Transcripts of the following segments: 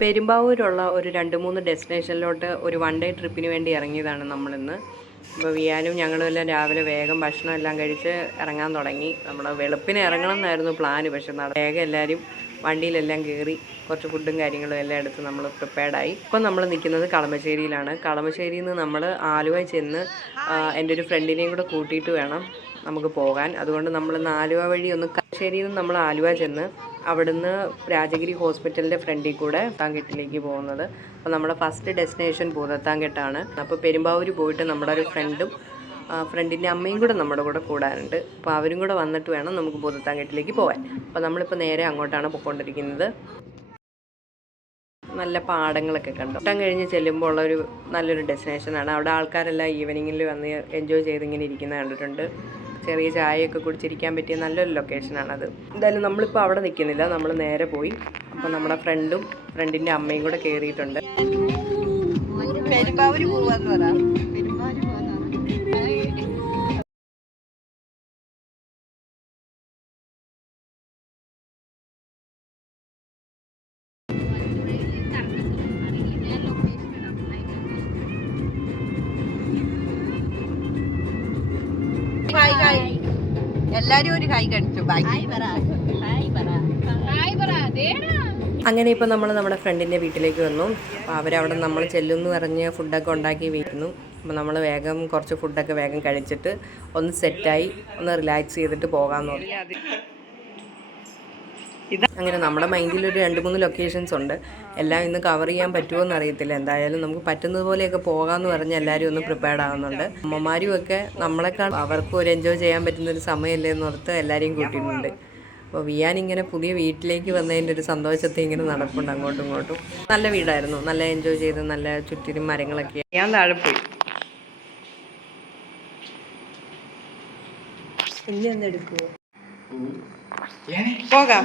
പെരുമ്പാവൂരുള്ള ഒരു 2-3 ഡെസ്റ്റിനേഷനിലോട്ട് ഒരു 1 ഡേ ട്രിപ്പിന് വേണ്ടി ഇറങ്ങിയതാണ് നമ്മളിന്ന്. അപ്പോൾ വിയാനും ഞങ്ങളും എല്ലാം രാവിലെ വേഗം ഭക്ഷണം എല്ലാം കഴിച്ച് ഇറങ്ങാൻ തുടങ്ങി. നമ്മൾ വെളുപ്പിന് ഇറങ്ങണം എന്നായിരുന്നു പ്ലാന്, പക്ഷെ വേഗം എല്ലാവരും വണ്ടിയിലെല്ലാം കയറി കുറച്ച് ഫുഡും കാര്യങ്ങളും എല്ലാം എടുത്ത് നമ്മൾ പ്രിപ്പയർഡായി. ഇപ്പം നമ്മൾ നിൽക്കുന്നത് കളമശ്ശേരിയിലാണ്. കളമശ്ശേരിയിൽ നിന്ന് നമ്മൾ ആലുവ ചെന്ന് എൻ്റെ ഒരു ഫ്രണ്ടിനെയും കൂടെ കൂട്ടിയിട്ട് വേണം നമുക്ക് പോകാൻ. അതുകൊണ്ട് നമ്മൾ ആലുവ വഴി ഒന്ന് കളമശ്ശേരിയിൽ നിന്ന് നമ്മൾ ആലുവ ചെന്ന് അവിടുന്ന് രാജഗിരി ഹോസ്പിറ്റലിൻ്റെ ഫ്രണ്ടിൽ കൂടെ ഭൂതത്താൻകെട്ടിലേക്ക് പോകുന്നത്. അപ്പോൾ നമ്മുടെ ഫസ്റ്റ് ഡെസ്റ്റിനേഷൻ ഭൂതത്താൻകെട്ടാണ്. അപ്പോൾ പെരുമ്പാവൂർ പോയിട്ട് നമ്മുടെ ഒരു ഫ്രണ്ടിൻ്റെ അമ്മയും കൂടെ നമ്മുടെ കൂടെ കൂടാനുണ്ട്. അപ്പോൾ അവരും കൂടെ വന്നിട്ട് വേണം നമുക്ക് ഭൂതത്താൻകെട്ടിലേക്ക് പോകാൻ. അപ്പോൾ നമ്മളിപ്പോൾ നേരെ അങ്ങോട്ടാണ് പോയിക്കൊണ്ടിരിക്കുന്നത്. നല്ല പാടങ്ങളൊക്കെ കണ്ടു കഴിഞ്ഞ് ചെല്ലുമ്പോൾ ഉള്ളൊരു നല്ലൊരു ഡെസ്റ്റിനേഷനാണ്. അവിടെ ആൾക്കാരെല്ലാം ഈവനിങ്ങിൽ വന്ന് എൻജോയ് ചെയ്തിങ്ങനെ ഇരിക്കുന്നത് കണ്ടിട്ടുണ്ട്. ചെറിയ ചായയൊക്കെ കുടിച്ചിരിക്കാൻ പറ്റിയ നല്ലൊരു ലൊക്കേഷനാണത്. എന്തായാലും നമ്മളിപ്പോൾ അവിടെ നിൽക്കുന്നില്ല, നമ്മൾ നേരെ പോയി. അപ്പോൾ നമ്മുടെ ഫ്രണ്ടിൻ്റെ അമ്മയും കൂടെ കയറിയിട്ടുണ്ട്. എല്ലാരും ഒരു കൈ കടിച്ചു. അങ്ങനെ ഇപ്പോൾ നമ്മൾ നമ്മുടെ ഫ്രണ്ടിൻ്റെ വീട്ടിലേക്ക് വന്നു. അപ്പോൾ അവരവിടെ നമ്മൾ ചെല്ലുമെന്ന് പറഞ്ഞ് ഫുഡൊക്കെ ഉണ്ടാക്കി വീഴുന്നു. അപ്പോൾ നമ്മൾ വേഗം കുറച്ച് ഫുഡൊക്കെ വേഗം കഴിച്ചിട്ട് ഒന്ന് സെറ്റായി ഒന്ന് റിലാക്സ് ചെയ്തിട്ട് പോകാമെന്ന് പറഞ്ഞു. അങ്ങനെ നമ്മുടെ മൈൻഡിൽ ഒരു 2-3 ലൊക്കേഷൻസ് ഉണ്ട്. എല്ലാം ഇന്ന് കവർ ചെയ്യാൻ പറ്റുമോ എന്ന് അറിയത്തില്ല. എന്തായാലും നമുക്ക് പറ്റുന്നത് പോലെയൊക്കെ പോകാമെന്ന് പറഞ്ഞ് എല്ലാവരും ഒന്ന് പ്രിപ്പയർഡ് ആവുന്നുണ്ട്. അമ്മമാരും ഒക്കെ നമ്മളെക്കാൾ അവർക്കും ഒരു എൻജോയ് ചെയ്യാൻ പറ്റുന്നൊരു സമയമല്ലേ എന്ന് ഓർത്ത് എല്ലാവരെയും കൂട്ടിയിട്ടുണ്ട്. അപ്പോൾ വിയാനിങ്ങനെ പുതിയ വീട്ടിലേക്ക് വന്നതിൻ്റെ ഒരു സന്തോഷത്തെ ഇങ്ങനെ നടപ്പുണ്ട് അങ്ങോട്ടും ഇങ്ങോട്ടും. നല്ല വീടായിരുന്നു, നല്ല എൻജോയ് ചെയ്ത്, നല്ല ചുറ്റിനും മരങ്ങളൊക്കെ. ഞാൻ താഴെ പോയി ഇനി എന്തെടുക്കുമോ പോകാം.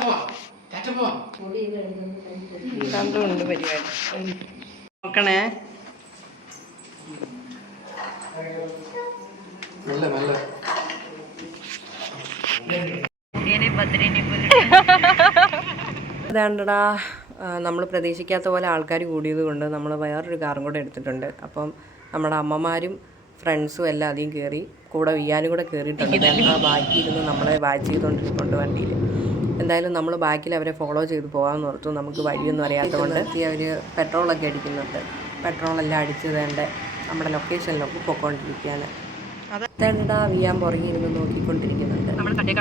കണ്ടുണ്ട് പരിപാടി നോക്കണേ. അതാണ്ടടാ, നമ്മൾ പ്രതീക്ഷിക്കാത്ത പോലെ ആൾക്കാർ കൂടിയത് കൊണ്ട് നമ്മൾ വേറൊരു കാറും കൂടെ എടുത്തിട്ടുണ്ട്. അപ്പം നമ്മുടെ അമ്മമാരും ഫ്രണ്ട്സും എല്ലാം അധികം കയറി, കൂടെ വിയാനും കൂടെ കയറിയിട്ടുണ്ട്. ഞങ്ങൾ ബാക്കി ഇരുന്ന് നമ്മളെ വാച്ച് ചെയ്തുകൊണ്ടിരിക്കുന്നുണ്ട് വണ്ടിയിൽ. എന്തായാലും നമ്മൾ ബാക്കിൽ അവരെ ഫോളോ ചെയ്ത് പോകാമെന്ന് ഓർത്തു. നമുക്ക് വഴിയൊന്നും അറിയാത്തതുകൊണ്ട് അവർ പെട്രോളൊക്കെ അടിക്കുന്നുണ്ട്. പെട്രോളെല്ലാം അടിച്ച് വേണ്ട നമ്മുടെ ലൊക്കേഷനിലൊക്കെ പോയിക്കൊണ്ടിരിക്കുകയാണ്. അതാണ്ടാ വിയാൻ പുറകിരുന്ന് നോക്കിക്കൊണ്ടിരിക്കുന്നുണ്ട്.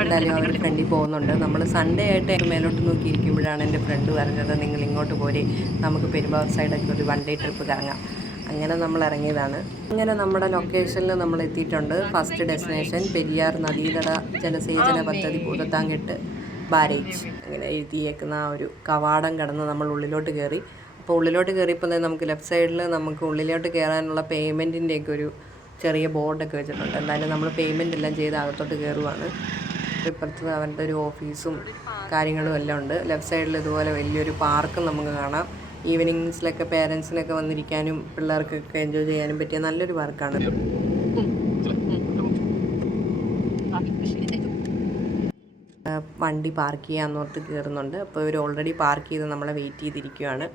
എന്തായാലും അവർ ഫ്രണ്ടിൽ പോകുന്നുണ്ട്. നമ്മൾ സൺഡേ ആയിട്ട് മേലോട്ട് നോക്കിയിരിക്കുമ്പോഴാണ് എൻ്റെ ഫ്രണ്ട് പറഞ്ഞത്, നിങ്ങൾ ഇങ്ങോട്ട് പോരെ, നമുക്ക് പെരുമ്പാവൂർ സൈഡൊക്കെ ഒരു 1 ഡേ ട്രിപ്പ് കറങ്ങാം. അങ്ങനെ നമ്മൾ ഇറങ്ങിയതാണ്. അങ്ങനെ നമ്മുടെ ലൊക്കേഷനിൽ നമ്മൾ എത്തിയിട്ടുണ്ട്. ഫസ്റ്റ് ഡെസ്റ്റിനേഷൻ പെരിയാർ നദീതട ജലസേചന പദ്ധതി ഭൂതത്താൻകെട്ട് ബാരേജ് അങ്ങനെ എഴുതിയേക്കുന്ന ആ ഒരു കവാടം കടന്ന് നമ്മൾ ഉള്ളിലോട്ട് കയറി. അപ്പോൾ ഉള്ളിലോട്ട് കയറിയപ്പോൾ നമുക്ക് ലെഫ്റ്റ് സൈഡിൽ നമുക്ക് ഉള്ളിലോട്ട് കയറാനുള്ള പേയ്മെൻറ്റിൻ്റെയൊക്കെ ഒരു ചെറിയ ബോർഡൊക്കെ വെച്ചിട്ടുണ്ട്. എന്തായാലും നമ്മൾ പേയ്മെൻ്റ് എല്ലാം ചെയ്ത് അകത്തോട്ട് കയറുവാണ്. ഇപ്പുറത്ത് അവരുടെ ഒരു ഓഫീസും കാര്യങ്ങളും എല്ലാം ഉണ്ട്. ലെഫ്റ്റ് സൈഡിൽ ഇതുപോലെ വലിയൊരു പാർക്കും നമുക്ക് കാണാം. ഈവനിങ്സിലൊക്കെ പേരൻസിനൊക്കെ വന്നിരിക്കാനും പിള്ളേർക്കൊക്കെ എൻജോയ് ചെയ്യാനും പറ്റിയ നല്ലൊരു പാർക്കാണ്. വണ്ടി പാർക്ക് ചെയ്യാന്നോർത്ത് കയറുന്നുണ്ട്. അപ്പോൾ ഇവർ ഓൾറെഡി പാർക്ക് ചെയ്ത് നമ്മളെ വെയിറ്റ് ചെയ്തിരിക്കുകയാണ്.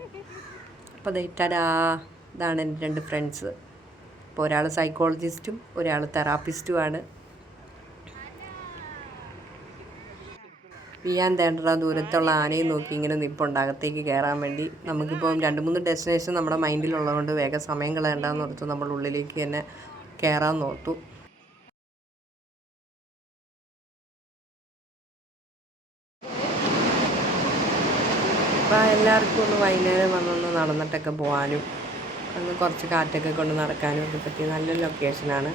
അപ്പോൾ ഇതാണ് എൻ്റെ 2 ഫ്രണ്ട്സ്. അപ്പോൾ ഒരാൾ സൈക്കോളജിസ്റ്റും ഒരാൾ തെറാപ്പിസ്റ്റുമാണ്. വിയാൻ തേണ്ടറ ദൂരത്തുള്ള ആനയും നോക്കി ഇങ്ങനെ നിൽപ്പുണ്ട് അകത്തേക്ക് കയറാൻ വേണ്ടി. നമുക്കിപ്പം 2-3 ഡെസ്റ്റിനേഷൻ നമ്മുടെ മൈൻഡിലുള്ളതുകൊണ്ട് വേഗം സമയം കളയണ്ടെന്ന് ഓർത്ത് നമ്മൾ ഉള്ളിലേക്ക് തന്നെ കയറാൻ നോർത്തു. അപ്പോൾ എല്ലാവർക്കും ഒന്ന് വൈകുന്നേരം വന്നൊന്ന് നടന്നിട്ടൊക്കെ പോകാനും ഒന്ന് കുറച്ച് കാറ്റൊക്കെ കൊണ്ട് നടക്കാനും ഒക്കെ പറ്റിയ നല്ലൊരു ലൊക്കേഷനാണ്.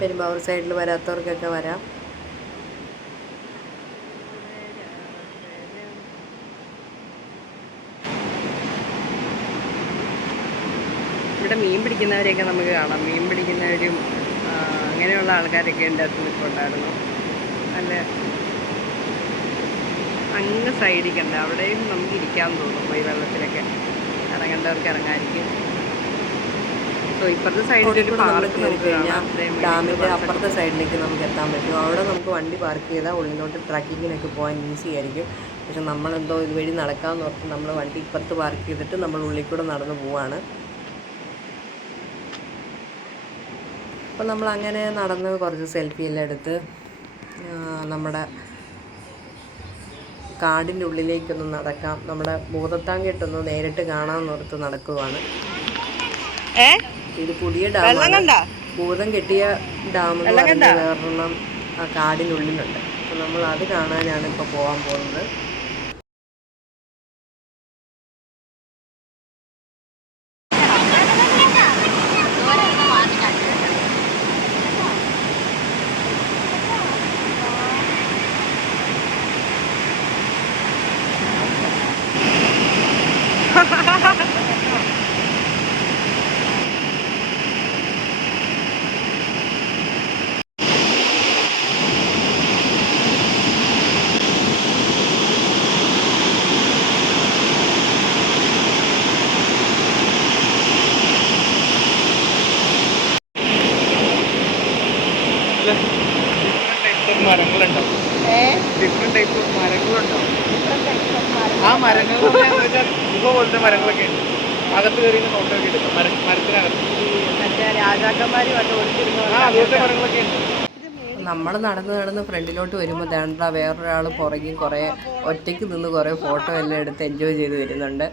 പെരുമ്പാവൂർ സൈഡിൽ വരാത്തവർക്കൊക്കെ വരാം. ഇവിടെ മീൻ പിടിക്കുന്നവരെയൊക്കെ നമുക്ക് കാണാം. മീൻ പിടിക്കുന്നവരും അങ്ങനെയുള്ള ആൾക്കാരൊക്കെ എൻ്റെ അടുത്ത് നിൽപ്പുണ്ടായിരുന്നു. നല്ല അങ്ങ് സൈഡിൽ കണ്ട അവിടെയും നമുക്ക് ഇരിക്കാൻ തോന്നും. പോയി വെള്ളത്തിലൊക്കെ ഇറങ്ങേണ്ടവർക്ക് ഇറങ്ങാതിരിക്കും. സോ ഇപ്പുറത്തെ സൈഡിൽ ഒരു പാർക്ക് നമുക്ക് കഴിഞ്ഞാൽ ഡാമിൻ്റെ അപ്പുറത്തെ സൈഡിലേക്ക് നമുക്ക് എത്താൻ പറ്റും. അവിടെ നമുക്ക് വണ്ടി പാർക്ക് ചെയ്താൽ ഉള്ളിലോട്ട് ട്രക്കിങ്ങിനൊക്കെ പോകാൻ ഈസി ആയിരിക്കും. പക്ഷെ നമ്മളെന്തോ ഇതുവഴി നടക്കാമെന്ന് ഓർത്ത് നമ്മൾ വണ്ടി ഇപ്പുറത്ത് പാർക്ക് ചെയ്തിട്ട് നമ്മൾ ഉള്ളിൽ കൂടെ നടന്നു പോവാണ്. അപ്പോൾ നമ്മളങ്ങനെ നടന്ന് കുറച്ച് സെൽഫി എല്ലാം എടുത്ത് നമ്മുടെ കാടിൻ്റെ ഉള്ളിലേക്കൊന്ന് നടക്കാം, നമ്മുടെ ഭൂതത്താങ്കെട്ടൊന്ന് നേരിട്ട് കാണാമെന്നോർത്ത് നടക്കുവാണ്. ഇത് പുതിയ ഡാമാണ്, ഭൂതം കെട്ടിയ ഡാം എന്ന് പറയുന്നത് വേറൊരെണ്ണം ആ കാടിനുള്ളിലുണ്ട്. അപ്പോൾ നമ്മൾ അത് കാണാനാണ് ഇപ്പോൾ പോകാൻ പോകുന്നത്. ഡിഫറെന്റ് ടൈപ്പ് ഓഫ് മരങ്ങളുണ്ടാവും. ആ മരങ്ങൾ പോലത്തെ മരങ്ങളൊക്കെ ഉണ്ട്. അകത്ത് കയറി നോട്ടൊക്കെ എടുക്കും മരത്തിനകത്ത്. അതുപോലത്തെ മരങ്ങളൊക്കെ ഉണ്ട്. നമ്മൾ നടന്ന് ഫ്രണ്ടിലോട്ട് വരുമ്പോൾ ദേണ്ട വേറൊരാൾ പുറകിൽ കുറേ ഒറ്റയ്ക്ക് നിന്ന് കുറേ ഫോട്ടോ എല്ലാം എടുത്ത് എൻജോയ് ചെയ്ത് വരുന്നുണ്ട്.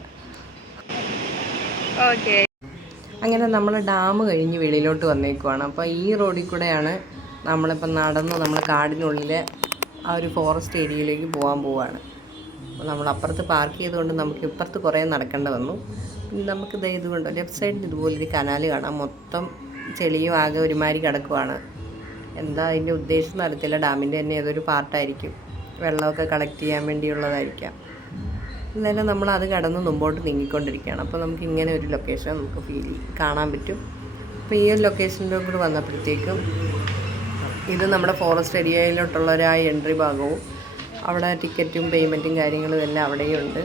അങ്ങനെ നമ്മൾ ഡാം കഴിഞ്ഞ് വെളിയിലോട്ട് വന്നേക്കുവാണ്. അപ്പോൾ ഈ റോഡിൽ കൂടെയാണ് നമ്മളിപ്പോൾ നടന്ന് നമ്മൾ കാടിനുള്ളിൽ ആ ഒരു ഫോറസ്റ്റ് ഏരിയയിലേക്ക് പോവാണ്. അപ്പോൾ നമ്മൾ അപ്പുറത്ത് പാർക്ക് ചെയ്തുകൊണ്ട് നമുക്ക് ഇപ്പുറത്ത് കുറേ നടക്കേണ്ട വന്നു. നമുക്ക് ഇതുകൊണ്ട് ലെഫ്റ്റ് സൈഡിൽ ഇതുപോലൊരു കനാൽ കാണാം, മൊത്തം ചെളിയും ആകെ ഒരുമാതിരി കിടക്കുവാണ്. എന്താ അതിൻ്റെ ഉദ്ദേശം നടത്തില്ല, ഡാമിൻ്റെ തന്നെ ഏതൊരു പാർട്ടായിരിക്കും, വെള്ളമൊക്കെ കളക്ട് ചെയ്യാൻ വേണ്ടിയുള്ളതായിരിക്കാം. എന്നാലും നമ്മൾ അത് കടന്ന് മുമ്പോട്ട് നീങ്ങിക്കൊണ്ടിരിക്കുകയാണ്. അപ്പോൾ നമുക്ക് ഇങ്ങനെ ഒരു ലൊക്കേഷൻ നമുക്ക് കാണാൻ പറ്റും. അപ്പോൾ ഈ ഒരു ലൊക്കേഷനിലും കൂടെ വന്നപ്പോഴത്തേക്കും ഇത് നമ്മുടെ ഫോറസ്റ്റ് ഏരിയയിലോട്ടുള്ള ഒരു എൻട്രി ഭാഗവും അവിടെ ടിക്കറ്റും പേയ്മെൻറ്റും കാര്യങ്ങളും എല്ലാം അവിടെയും ഉണ്ട്.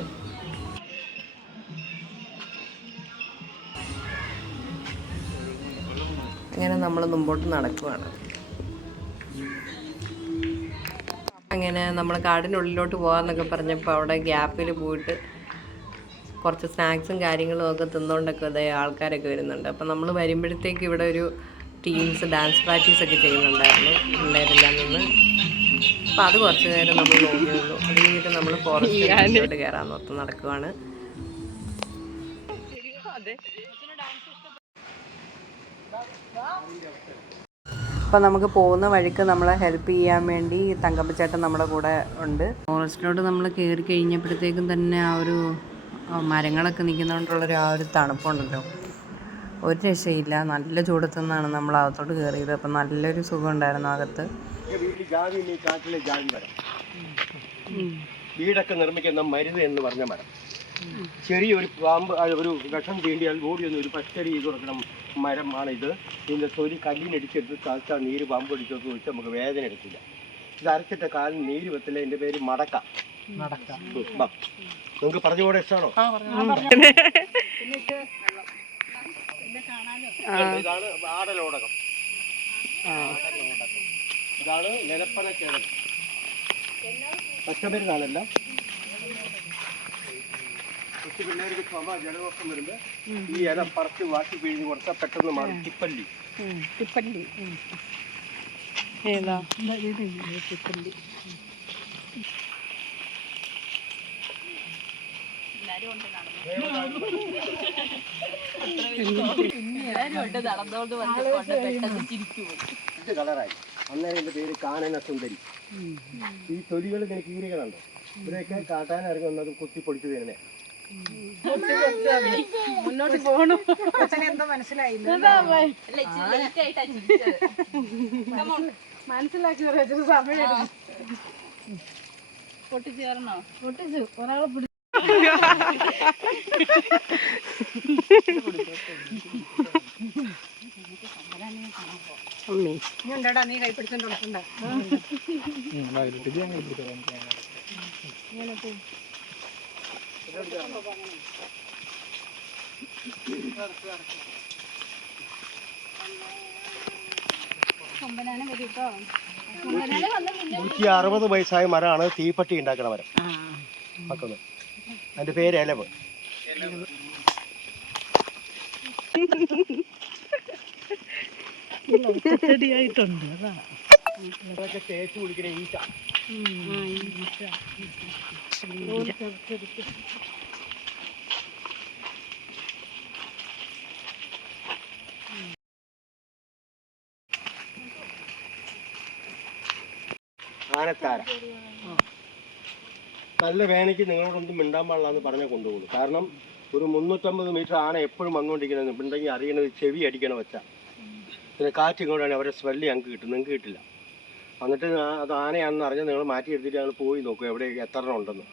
അങ്ങനെ നമ്മൾ മുമ്പോട്ട് നടക്കുകയാണ്. അങ്ങനെ നമ്മൾ കാടിനുള്ളിലോട്ട് പോകാമെന്നൊക്കെ പറഞ്ഞപ്പോൾ അവിടെ ഗ്യാപ്പിൽ പോയിട്ട് കുറച്ച് സ്നാക്സും കാര്യങ്ങളും ഒക്കെ തിന്നുകൊണ്ടൊക്കെ ഇതേ ആൾക്കാരൊക്കെ വരുന്നുണ്ട്. അപ്പോൾ നമ്മൾ വരുമ്പോഴത്തേക്ക് ഇവിടെ ഒരു ടീംസ് ഡാൻസ് പ്രാക്ടീസൊക്കെ ചെയ്യുന്നുണ്ടായിരുന്നു പിള്ളേരെല്ലാം നിന്ന്. അപ്പോൾ അത് കുറച്ച് നേരം നമ്മൾ നോക്കിയുള്ളൂ. അത് കഴിഞ്ഞിട്ട് നമ്മൾ ഫോറസ്റ്റിലോട്ട് കയറാൻ നോർത്ത് നടക്കുവാണ്. അപ്പോൾ നമുക്ക് പോകുന്ന വഴിക്ക് നമ്മളെ ഹെൽപ്പ് ചെയ്യാൻ വേണ്ടി തങ്കപ്പച്ചേട്ടൻ നമ്മുടെ കൂടെ ഉണ്ട്. ഫോറസ്റ്റിലോട്ട് നമ്മൾ കയറി കഴിഞ്ഞപ്പോഴത്തേക്കും തന്നെ ആ ഒരു മരങ്ങളൊക്കെ നിൽക്കുന്നതുകൊണ്ടുള്ളൊരു ആ ഒരു തണുപ്പുണ്ടല്ലോ, ഒരു രക്ഷയില്ല. നല്ല ചൂടത്തു നിന്നാണ് നമ്മൾ അകത്തോട്ട് കയറിയത്. അപ്പം നല്ലൊരു സുഖം ഉണ്ടായിരുന്നു അകത്ത്. വീടൊക്കെ നിർമ്മിക്കുന്ന മരുന്ന് എന്ന് പറഞ്ഞ മരം, ചെറിയൊരു പാമ്പ് ഒരു വിഷം തീണ്ടിയാൽ ഓടിയൊന്നും ഒരു പച്ചരി ചെയ്ത് കൊടുക്കണം മരമാണ് ഇത്. ഇതിൻ്റെ തൊലി കല്ലിനടിച്ചെടുത്ത് തളിച്ചാൽ നീര് പാമ്പ് അടിച്ചൊക്കെ വെച്ച് നമുക്ക് വേദന എടുക്കില്ല. ഇത് അരച്ചിട്ട കാലിന് നീര് വെത്തില്ല. എൻ്റെ പേര് മടക്ക. നിങ്ങൾക്ക് പറഞ്ഞുകൂടെ ഇഷ്ടമാണോ? ഇതാണ് ആടലോടകം. ഇതാണ് നിലപ്പനക്കേടൽ. പച്ചമരുന്നാണല്ല. കൊച്ചു പിള്ളേർക്ക് ചുമ ജലദോഷം വരുമ്പോൾ ഈ ഇല പറിച്ച് വാട്ടി പിഴിഞ്ഞ് കൊടുത്താൽ പെട്ടെന്ന് മാറും. തിപ്പല്ലി. ഏതാ തിപ്പല്ലി. കളറായി. അന്നേരം എൻ്റെ പേര് കാനന സുന്ദരി. ഈ തൊലികൾ ഇങ്ങനെ കീറികളുണ്ടോ, ഇവിടെയൊക്കെ കാട്ടാൻ ഇറങ്ങുന്നത് കുത്തിപ്പൊടിച്ച് തരുന്നേ. മുന്നോട്ട് പോകണം. എന്തോ മനസ്സിലായില്ല, മനസ്സിലാക്കി സമയം പൊട്ടിച്ചേർന്നോ? പൊട്ടിച്ചു. ഒരാളെ പിടിച്ചു. ഉണ്ടടാ, നീ കൈ പിടിച്ചോണ്ട് കൊമ്പനാനെ പറ്റിട്ടോ. 160 വയസ്സായ മരമാണ് തീപ്പട്ടി ഉണ്ടാക്കുന്ന മരം. മക്കള് അതിന്റെ പേര് എലവ്. ചെടിയായിട്ടുണ്ട് അതാ അതൊക്കെ തേച്ച് കുടിക്കുന്ന ഈച്ച. ആനത്താര നല്ല വേനയ്ക്ക് നിങ്ങളോടൊന്നും മിണ്ടാൻ പാടില്ല എന്ന് പറഞ്ഞാൽ കൊണ്ടുപോകും. കാരണം ഒരു 350 മീറ്റർ ആന എപ്പോഴും വന്നുകൊണ്ടിരിക്കുന്നത് ഉണ്ടെങ്കിൽ അറിയണത് ചെവി അടിക്കണം വെച്ചാൽ. പിന്നെ കാറ്റ് ഇങ്ങോട്ടാണ് അവരുടെ സ്മെല്ല് ഞങ്ങൾക്ക് കിട്ടും, നിങ്ങൾക്ക് കിട്ടില്ല. എന്നിട്ട് അത് ആനയാണെന്ന് അറിഞ്ഞാൽ നിങ്ങൾ മാറ്റി എടുത്തിട്ട് ഞങ്ങൾ പോയി നോക്കും എവിടെ എത്ര എണ്ണം ഉണ്ടെന്ന്.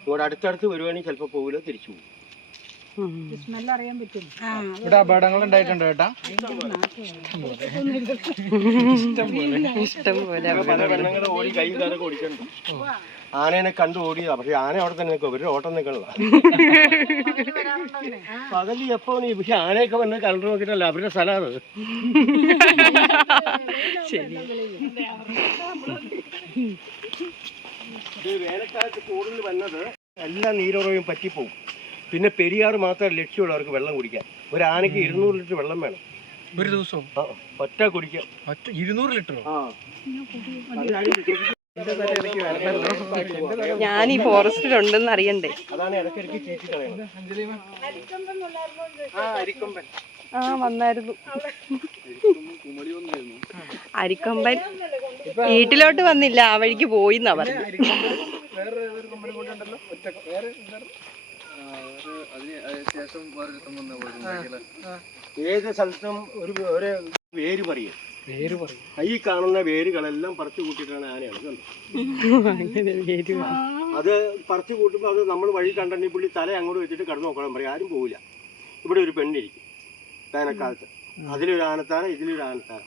ഇങ്ങോട്ട് അടുത്തടുത്ത് വരുവാണെങ്കിൽ ചിലപ്പോൾ പോകില്ല, തിരിച്ചു പോകും. സ്മെല്ല് അറിയാൻ പറ്റും. ഇവിടെ അപകടങ്ങൾ ഉണ്ടായിട്ടുണ്ട് കേട്ടാ. ഇഷ്ടം പോലെ പല പെണ്ണുങ്ങൾ ഓടി കൈ കാലൊക്കെ ഓടിക്കണ്ട്. ആനേനെ കണ്ടു ഓടിയതാ. പക്ഷെ ആന അവിടെ തന്നെ നിൽക്കും, ഇവരുടെ ഓട്ടം നിൽക്കണില്ല. പകല് എപ്പോ നീ പക്ഷെ ആനയൊക്കെ വന്ന് കണ്ടു നോക്കിയിട്ടല്ല, അവരുടെ സ്ഥലമാണ്. ഇത് വേനൽക്കാലത്ത് കൂടുതൽ വന്നത് എല്ലാ നീരുറവയും പറ്റിപ്പോവും. പിന്നെ പെരിയാർ മാത്രമേ ലക്ഷ്യമുള്ളൂ അവർക്ക് വെള്ളം കുടിക്കാൻ. ഒരു ആനയ്ക്ക് 200 ലിറ്റർ വെള്ളം വേണം ഒരു ദിവസവും. ഒറ്റ കുടിക്കാൻ. 200 ലിറ്ററോ? ഞാൻ ഈ ഫോറസ്റ്റിലുണ്ടെന്ന് അറിയണ്ടേ. അതാണ് ഇടയ്ക്കിടയ്ക്ക് ചീറ്റി കളയുന്നത്. അരിക്കൊമ്പൻ. വന്നായിരുന്നു അരിക്കൊമ്പൻ. വീട്ടിലോട്ട് വന്നില്ല, ആ വഴിക്ക് പോയിന്നാ പറഞ്ഞു. ഏത് സ്ഥലത്തും ഒരു വേര് പറയും. ഈ കാണുന്ന വേരുകളെല്ലാം പറിച്ചു കൂട്ടിയിട്ടാണ് ആനയാണ് കണ്ടത്. അത് പറിച്ചു കൂട്ടുമ്പോൾ അത് നമ്മൾ വഴി കണ്ടെങ്കിൽ പുള്ളി തല അങ്ങോട്ട് വെച്ചിട്ട് കടന്നു നോക്കണം പറയും. ആരും പോവില്ല. ഇവിടെ ഒരു പെണ്ണിരിക്കും വേനൽക്കാലത്ത്. അതിലൊരു ആനത്താര, ഇതിലൊരു ആനത്താര.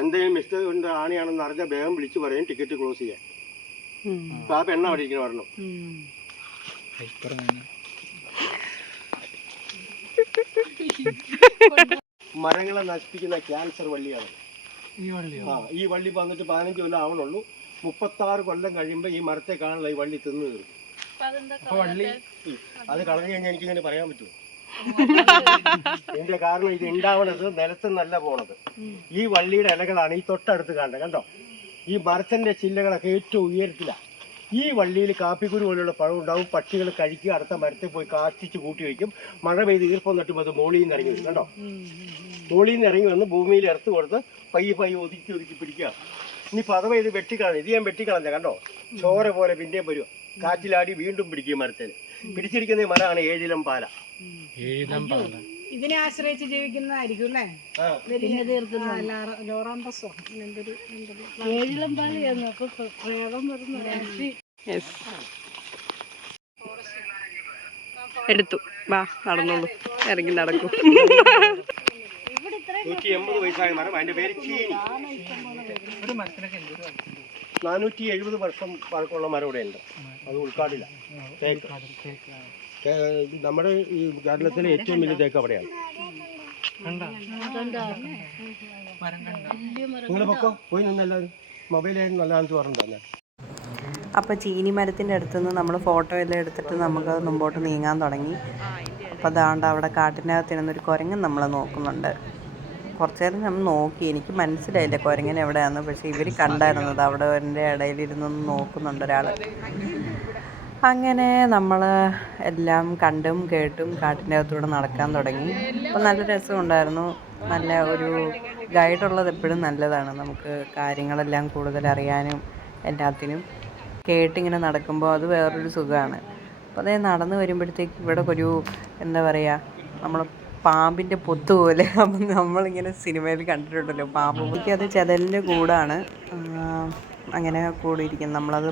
എന്തെങ്കിലും മിസ്റ്റേക്ക് ഉണ്ട് ആനയാണെന്ന് അറിഞ്ഞാൽ വേഗം വിളിച്ചു പറയും ടിക്കറ്റ് ക്ലോസ് ചെയ്യാൻ. അപ്പൊ ആ പെണ്ണ അവിടെ ഇരിക്കണം പറഞ്ഞു. മരങ്ങളെ നശിപ്പിക്കുന്ന ക്യാൻസർ വള്ളിയാണ് ഈ വള്ളി. വന്നിട്ട് 15 കൊല്ലം ആവണുള്ളൂ. 36 കൊല്ലം കഴിയുമ്പോൾ ഈ മരത്തെ കാണില്ല, ഈ വള്ളി തിന്നു കയറും. അത് കളഞ്ഞു കഴിഞ്ഞാൽ എനിക്കിങ്ങനെ പറയാൻ പറ്റുമോ? ഇതിന്റെ കാരണം ഇത് ഉണ്ടാവണത് നിലത്ത് നല്ല പോണത്. ഈ വള്ളിയുടെ ഇലകളാണ് ഈ തൊട്ടടുത്ത് കാണുന്നത്. കണ്ടോ, ഈ മരത്തിന്റെ ചില്ലകളൊക്കെ ഏറ്റവും ഉയരത്തിലാണ്. ഈ വള്ളിയിൽ കാപ്പിക്കുരു പോലെയുള്ള പഴം ഉണ്ടാവും. പക്ഷികൾ കഴിക്കുക, അടുത്ത മരത്തിൽ പോയി കാത്തിച്ച് കൂട്ടി വയ്ക്കും. മഴ പെയ്ത് ഈർപ്പം തട്ടുമ്പോൾ അത് മോളിൽ നിന്ന് ഇറങ്ങി വരും. കണ്ടോ, മോളിൽ നിന്ന് ഇറങ്ങി വന്ന് ഭൂമിയിൽ ഇറത്ത് കൊടുത്ത് പയ്യെ ഒതുക്കി പിടിക്കുക. ഇനിയിപ്പോൾ അഥവാ ഇത് വെട്ടിക്കളഞ്ഞു, ഇത് ഞാൻ വെട്ടിക്കളഞ്ഞ കണ്ടോ, ചോര പോലെ പിന്നെയും വരും. കാറ്റിലാടി വീണ്ടും പിടിക്കും മരത്തിൽ. പിടിച്ചിരിക്കുന്ന മരമാണ് ഏഴിലം പാല. ഇതിനെ ആശ്രയിച്ച് ജീവിക്കുന്നതായിരിക്കും അല്ലേ? ലോറാമ്പസോ ഏഴിലം പാലയാണ് പ്രേതം വരുന്ന. എടുത്തു വാ, നടന്നോളൂ, ഇറങ്ങി നടക്കൂ. 180 വയസ്സായ മരം. അതിന്റെ പേര് ചീനി. 470 വർഷം പഴക്കമുള്ള മരം ഇവിടെ ഉണ്ട്. അത് ഉൾക്കാടില്ല. നമ്മുടെ ഈ കേരളത്തിലെ ഏറ്റവും വലിയ തേക്ക് അവിടെയാണ്. നിങ്ങൾ പൊക്കോ, പോയി നിന്നെല്ലാവരും. മൊബൈലായിരുന്നു നല്ലതാണെന്ന് പറഞ്ഞിട്ടുണ്ടല്ലേ. അപ്പോൾ ചീനി മരത്തിൻ്റെ അടുത്തുനിന്ന് നമ്മൾ ഫോട്ടോ എല്ലാം എടുത്തിട്ട് നമുക്ക് മുമ്പോട്ട് നീങ്ങാൻ തുടങ്ങി. അപ്പോൾ അതാണ്ട് അവിടെ കാട്ടിനകത്തിരുന്നൊരു കുരങ്ങൻ നമ്മളെ നോക്കുന്നുണ്ട്. കുറച്ച് നേരം നമ്മൾ നോക്കി, എനിക്ക് മനസ്സിലായില്ല കുരങ്ങൻ എവിടെയാണെന്ന്. പക്ഷേ ഇവർ കണ്ടായിരുന്നത് അവിടെ എൻ്റെ ഇടയിലിരുന്നൊന്ന് നോക്കുന്നുണ്ട് ഒരാൾ. അങ്ങനെ നമ്മൾ എല്ലാം കണ്ടും കേട്ടും കാട്ടിൻ്റെ അകത്തൂടെ നടക്കാൻ തുടങ്ങി. അപ്പോൾ നല്ല രസമുണ്ടായിരുന്നു. നല്ല ഒരു ഗൈഡുള്ളത് എപ്പോഴും നല്ലതാണ്. നമുക്ക് കാര്യങ്ങളെല്ലാം കൂടുതൽ അറിയാനും എല്ലാത്തിനും. കേട്ടിങ്ങനെ നടക്കുമ്പോൾ അത് വേറൊരു സുഖമാണ്. അപ്പോൾ അതേ നടന്ന് വരുമ്പോഴത്തേക്ക് ഇവിടെ ഒരു എന്താ പറയുക, നമ്മൾ പാമ്പിൻ്റെ പൊത്ത് പോലെ. അപ്പം നമ്മളിങ്ങനെ സിനിമയിൽ കണ്ടിട്ടുണ്ടല്ലോ പാമ്പ്. അത് ചെതലിൻ്റെ കൂടാണ് അങ്ങനെ കൂടിയിരിക്കുന്നത്. നമ്മളത്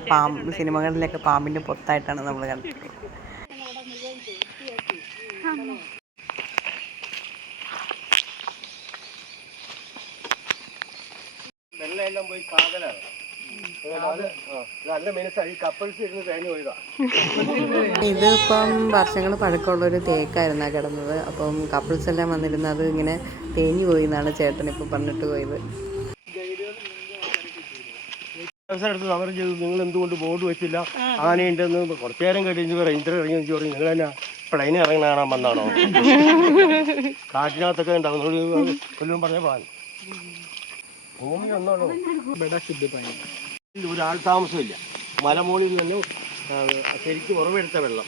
സിനിമകളിലൊക്കെ പാമ്പിൻ്റെ പൊത്തായിട്ടാണ് നമ്മൾ കണ്ടിട്ടുള്ളത്. വെള്ളമെല്ലാം പോയി കാതലാണ്. നല്ല മിനുസായി. കപ്പിൾസ് ഇരുന്ന് തേഞ്ഞു പോയതാ. ഇതിപ്പം വർഷങ്ങൾ പഴക്കമുള്ളൊരു തേക്കായിരുന്നു കിടന്നത്. അപ്പം കപ്പിൾസ് എല്ലാം വന്നിരുന്നത് അത് ഇങ്ങനെ തേഞ്ഞു പോയി എന്നാണ് ചേട്ടൻ ഇപ്പോൾ പറഞ്ഞിട്ട് പോയത്. അവസരം എടുത്ത് സമരം ചെയ്തു, നിങ്ങൾ എന്തുകൊണ്ട് ബോർഡ് വെച്ചില്ല, ആനയുണ്ടെന്ന് കുറച്ചു നേരം കഴിഞ്ഞ് റേഞ്ചർ ഇറങ്ങി വെച്ച് പറയും നിങ്ങൾ തന്നെ പ്ലെയിൻ ഇറങ്ങി കാണാൻ വന്നാണോ, കാട്ടിനകത്തൊക്കെ ഉണ്ടാവും കൊല്ലം പറഞ്ഞ പാൽ ഭൂമി ഒന്നാണോ, ഒരാൾ താമസമില്ല, മലമുകളിൽ നിന്ന് ശരിക്കും ഉറവെടുത്ത വെള്ളം.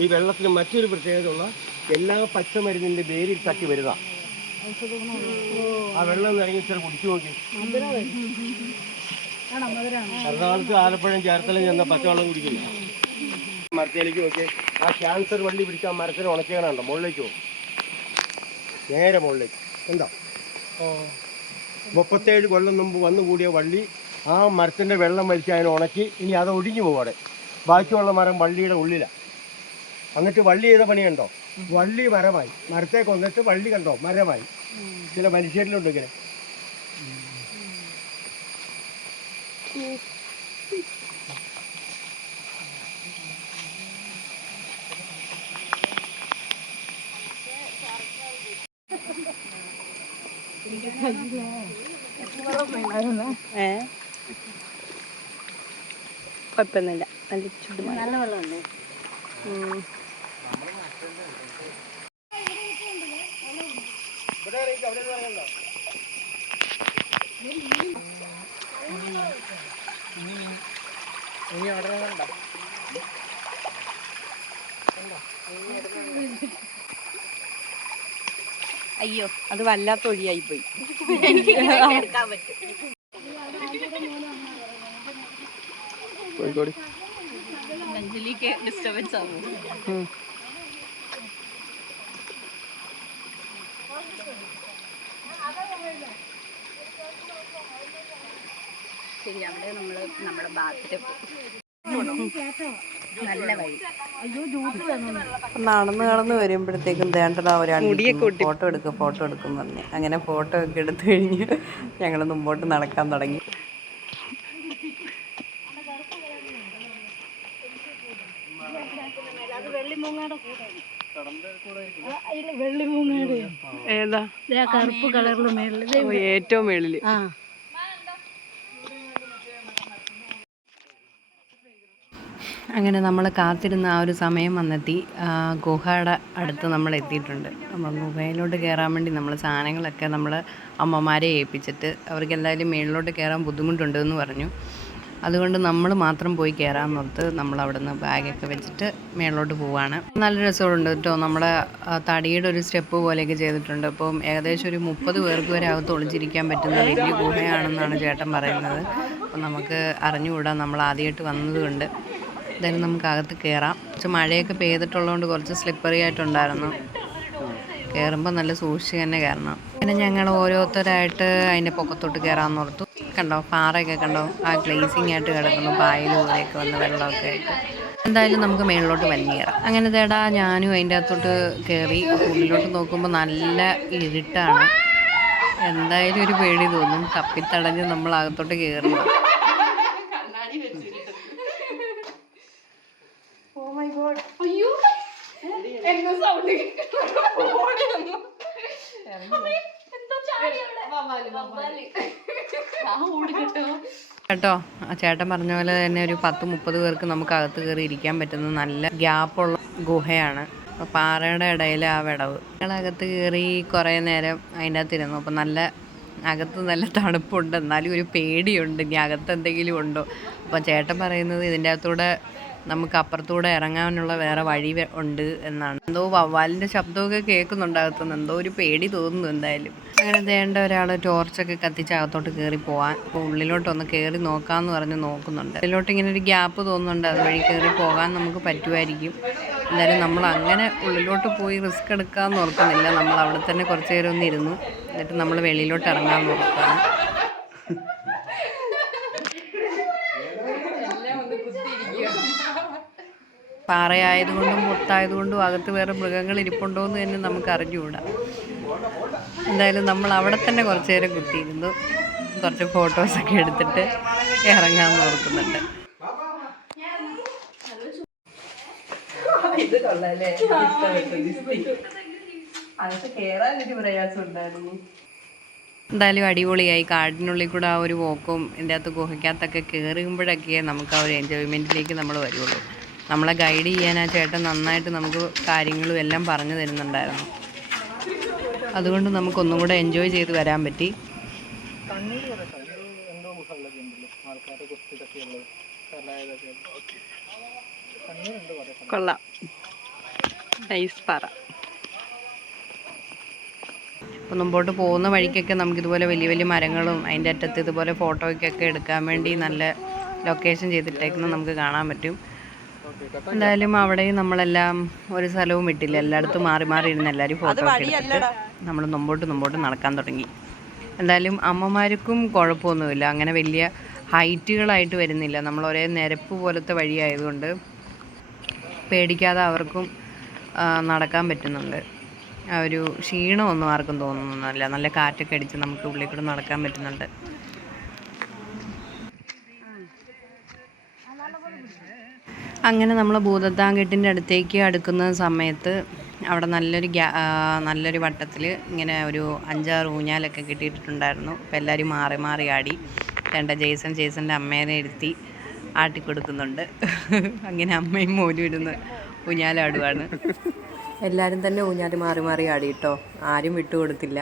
ഈ വെള്ളത്തിന് മറ്റൊരു പ്രത്യേകതയുള്ള എല്ലാ പച്ചമരുന്നിൻ്റെ വേരിൽ തട്ടി വരുന്ന ആ വെള്ളം ഇറങ്ങി ഇച്ചിരി കുടിച്ചു നോക്കി. എറണാകുളത്ത് ആലപ്പുഴയും ചേർത്തലയും ചെന്ന പച്ചവെള്ളം കുടിക്കില്ല. മരത്തേലേക്ക് നോക്കി, ആ ക്യാൻസർ വള്ളി പിടിക്കാൻ മരത്തിന് ഉണക്കാനുണ്ടോ, മുകളിലേക്ക് പോകും, നേരെ മുകളിലേക്ക്. എന്താ 37 കൊല്ലം മുമ്പ് വന്നു കൂടിയ വള്ളി ആ മരത്തിൻ്റെ വെള്ളം വലിച്ച് അതിനെ ഉണക്കി, ഇനി അത് ഒടിഞ്ഞു പോകും. അവിടെ ബാക്കിയുള്ള മരം വള്ളിയുടെ ഉള്ളിലാണ്. എന്നിട്ട് വള്ളി ചെയ്ത പണിയുണ്ടോ, വള്ളി മരമായി, മരത്തെ കൊന്നിട്ട് വള്ളി കണ്ടോ മരമായി. ചില മനുഷ്യരിലുണ്ട് ഇങ്ങനെ. കുഴപ്പമൊന്നുമില്ല, നല്ല ചൂട്, നല്ല വെള്ളമല്ലേ. അയ്യോ, അത് വല്ലാത്ത ഒഴിയായി പോയി. അഞ്ജലിക്ക് ഡിസ്റ്റർബൻസ് ആവും. ശരി, അവിടെ നമ്മുടെ ബാത്റൂം നല്ല വഴി. നടന്ന് വരുമ്പോഴത്തേക്കും ദേണ്ടടാ ഒരാൾ ഫോട്ടോ എടുക്കും പറഞ്ഞ് അങ്ങനെ ഫോട്ടോ ഒക്കെ എടുത്തു കഴിഞ്ഞ് ഞങ്ങൾ മുമ്പോട്ട് നടക്കാൻ തുടങ്ങി. ഏതാ കറുപ്പ് കളറിൽ മേളിൽ, ഏറ്റവും മേളില്. അങ്ങനെ നമ്മൾ കാത്തിരുന്ന ആ ഒരു സമയം വന്നെത്തി. ഗുഹയുടെ അടുത്ത് നമ്മൾ എത്തിയിട്ടുണ്ട്. അപ്പം ഗുഹയിലോട്ട് കയറാൻ വേണ്ടി നമ്മൾ സാധനങ്ങളൊക്കെ നമ്മൾ അമ്മമാരെ ഏൽപ്പിച്ചിട്ട് അവർക്ക് എന്തായാലും മേളിലോട്ട് കയറാൻ ബുദ്ധിമുട്ടുണ്ടെന്ന് പറഞ്ഞു. അതുകൊണ്ട് നമ്മൾ മാത്രം പോയി കയറാമെന്നോർത്ത് നമ്മൾ അവിടെ നിന്ന് ബാഗൊക്കെ വെച്ചിട്ട് മേളിലോട്ട് പോവാണ്. നല്ല രസമുണ്ട് കേട്ടോ. നമ്മുടെ തടിയുടെ ഒരു സ്റ്റെപ്പ് പോലെയൊക്കെ ചെയ്തിട്ടുണ്ട്. അപ്പം ഏകദേശം ഒരു 30 പേർക്ക് വരെ അകത്ത് ഒളിച്ചിരിക്കാൻ പറ്റുന്ന വലിയ ഗുഹയാണെന്നാണ് ചേട്ടൻ പറയുന്നത്. അപ്പം നമുക്ക് അറിഞ്ഞുകൂടാ, നമ്മൾ ആദ്യമായിട്ട് വന്നതുകൊണ്ട്. എന്തായാലും നമുക്ക് അകത്ത് കയറാം. പക്ഷെ മഴയൊക്കെ പെയ്തിട്ടുള്ളതുകൊണ്ട് കുറച്ച് സ്ലിപ്പറി ആയിട്ടുണ്ടായിരുന്നു. കയറുമ്പോൾ നല്ല സൂക്ഷിച്ച് തന്നെ കയറണം. പിന്നെ ഞങ്ങൾ ഓരോരുത്തരായിട്ട് അതിൻ്റെ പൊക്കത്തോട്ട് കയറാമെന്ന് ഓർത്തു. കണ്ടോ പാറയൊക്കെ കണ്ടോ, ആ ഗ്ലേസിങ് ആയിട്ട് കിടക്കുന്നു, പായൽ പോലെയൊക്കെ വന്ന് വെള്ളമൊക്കെ ആയിട്ട്. എന്തായാലും നമുക്ക് മേളിലോട്ട് വലിഞ്ഞു കയറാം. അങ്ങനെ തേടാ ഞാനും അതിൻ്റെ അകത്തോട്ട് കയറി. ഉള്ളിലോട്ട് നോക്കുമ്പോൾ നല്ല ഇരുട്ടാണ്. എന്തായാലും ഒരു പേടി തോന്നും. തപ്പിത്തടഞ്ഞ് നമ്മൾ അകത്തോട്ട് കയറുന്നു. കേട്ടോ, ആ ചേട്ടൻ പറഞ്ഞ പോലെ തന്നെ ഒരു 10-30 പേർക്ക് നമുക്ക് അകത്ത് കയറി ഇരിക്കാൻ പറ്റുന്ന നല്ല ഗ്യാപ്പുള്ള ഗുഹയാണ്. അപ്പോൾ പാറയുടെ ഇടയിൽ ആ വിടവ്. ഞങ്ങളകത്ത് കയറി കുറേ നേരം അതിൻ്റെ അകത്ത് ഇരുന്നു. അപ്പം അകത്ത് നല്ല തണുപ്പുണ്ട്, എന്നാലും ഒരു പേടിയുണ്ട്, ഇനി അകത്ത് എന്തെങ്കിലും ഉണ്ടോ. അപ്പം ചേട്ടൻ പറയുന്നത് ഇതിൻ്റെ അകത്തൂടെ നമുക്ക് അപ്പുറത്തൂടെ ഇറങ്ങാനുള്ള വേറെ വഴി ഉണ്ട് എന്നാണ്. എന്തോ വവ്വാലിൻ്റെ ശബ്ദമൊക്കെ കേൾക്കുന്നുണ്ട് അകത്തുനിന്ന്. എന്തോ ഒരു പേടി തോന്നുന്നു എന്തായാലും. അങ്ങനെ വേണ്ട ഒരാൾ ടോർച്ചൊക്കെ കത്തിച്ച് അകത്തോട്ട് കയറി പോകാൻ, അപ്പോൾ ഉള്ളിലോട്ടൊന്ന് കയറി നോക്കാമെന്ന് പറഞ്ഞ് നോക്കുന്നുണ്ട്. ഉള്ളിലോട്ട് ഇങ്ങനെ ഒരു ഗ്യാപ്പ് തോന്നുന്നുണ്ട്, അതുവഴി കയറി പോകാൻ നമുക്ക് പറ്റുമായിരിക്കും. എന്തായാലും നമ്മൾ അങ്ങനെ ഉള്ളിലോട്ട് പോയി റിസ്ക് എടുക്കാമെന്ന് ഓർക്കുന്നില്ല. നമ്മൾ അവിടെ തന്നെ കുറച്ച് നേരം ഒന്ന് ഇരുന്നു. എന്നിട്ട് നമ്മൾ വെളിയിലോട്ട് ഇറങ്ങാമെന്ന് ഓർക്കുകയാണ്. പാറയായതുകൊണ്ടും പൊത്തായതുകൊണ്ടും അകത്ത് വേറെ മൃഗങ്ങൾ ഇരിപ്പുണ്ടോ എന്ന് തന്നെ നമുക്ക് അറിഞ്ഞുകൂടാ. എന്തായാലും നമ്മൾ അവിടെ തന്നെ കുറച്ച് നേരം കുത്തിയിരുന്നു. കുറച്ച് ഫോട്ടോസൊക്കെ എടുത്തിട്ട് ഇറങ്ങാമെന്ന് ഓർക്കുന്നുണ്ട്. ഇത് കൊള്ളാല്ലേ, അകത്ത് കയറാനൊരു പ്രയാസം ഉണ്ടായിരുന്നു. എന്തായാലും അടിപൊളിയായി. കാടിനുള്ളിൽ കൂടെ ആ ഒരു പോക്കും ഇതിൻ്റെ അകത്ത് ഗുഹയ്ക്കകത്തൊക്കെ കയറുമ്പോഴൊക്കെ നമുക്ക് ആ ഒരു എൻജോയ്മെൻറ്റിലേക്ക് നമ്മൾ വരുള്ളൂ. നമ്മളെ ഗൈഡ് ചെയ്യാൻ ആ ചേട്ടൻ നന്നായിട്ട് നമുക്ക് കാര്യങ്ങളും എല്ലാം പറഞ്ഞു തരുന്നുണ്ടായിരുന്നു. അതുകൊണ്ട് നമുക്കൊന്നും കൂടെ എൻജോയ് ചെയ്ത് വരാൻ പറ്റി. കൊള്ളാം, നൈസ് പറ. അപ്പോൾ മുമ്പോട്ട് പോകുന്ന വഴിക്കൊക്കെ നമുക്കിതുപോലെ വലിയ വലിയ മരങ്ങളും അതിൻ്റെ അറ്റത്ത് ഇതുപോലെ ഫോട്ടോയ്ക്കൊക്കെ എടുക്കാൻ വേണ്ടി നല്ല ലൊക്കേഷൻ ചെയ്തിട്ടേക്കുന്നത് നമുക്ക് കാണാൻ പറ്റും. എന്തായാലും അവിടെയും നമ്മളെല്ലാം ഒരു സ്ഥലവും വിട്ടില്ല, എല്ലായിടത്തും മാറി മാറി ഇരുന്ന് എല്ലാവരും ഫോട്ടോ ഒക്കെ എടുത്തിട്ട് നമ്മൾ മുമ്പോട്ട് നടക്കാൻ തുടങ്ങി. എന്തായാലും അമ്മമാർക്കും കുഴപ്പമൊന്നുമില്ല, അങ്ങനെ വലിയ ഹൈറ്റുകളായിട്ട് വരുന്നില്ല. നമ്മൾ ഒരേ നിരപ്പ് പോലത്തെ വഴിയായതുകൊണ്ട് പേടിക്കാതെ അവർക്കും നടക്കാൻ പറ്റുന്നുണ്ട്. ആ ഒരു ക്ഷീണമൊന്നും ആർക്കും തോന്നുന്നൊന്നുമില്ല. നല്ല കാറ്റൊക്കെ അടിച്ച് നമുക്ക് ഉള്ളിൽ കൂടെ നടക്കാൻ പറ്റുന്നുണ്ട്. അങ്ങനെ നമ്മൾ ഭൂതത്താൻകെട്ടിൻ്റെ അടുത്തേക്ക് അടുക്കുന്ന സമയത്ത് അവിടെ നല്ലൊരു വട്ടത്തിൽ ഇങ്ങനെ ഒരു 5-6 ഊഞ്ഞാലൊക്കെ കെട്ടിയിട്ടുണ്ടായിരുന്നു. അപ്പോൾ എല്ലാവരും മാറി മാറി ആടി. ജെയ്സൻ്റെ അമ്മേനെ ഇരുത്തി ആട്ടിക്കൊടുക്കുന്നുണ്ട്. അങ്ങനെ അമ്മയും മോനും ഇരുന്ന് ഊഞ്ഞാലാടുവാണ്. എല്ലാവരും തന്നെ ഊഞ്ഞാൽ മാറി മാറി ആടി കേട്ടോ, ആരും വിട്ടുകൊടുത്തില്ല.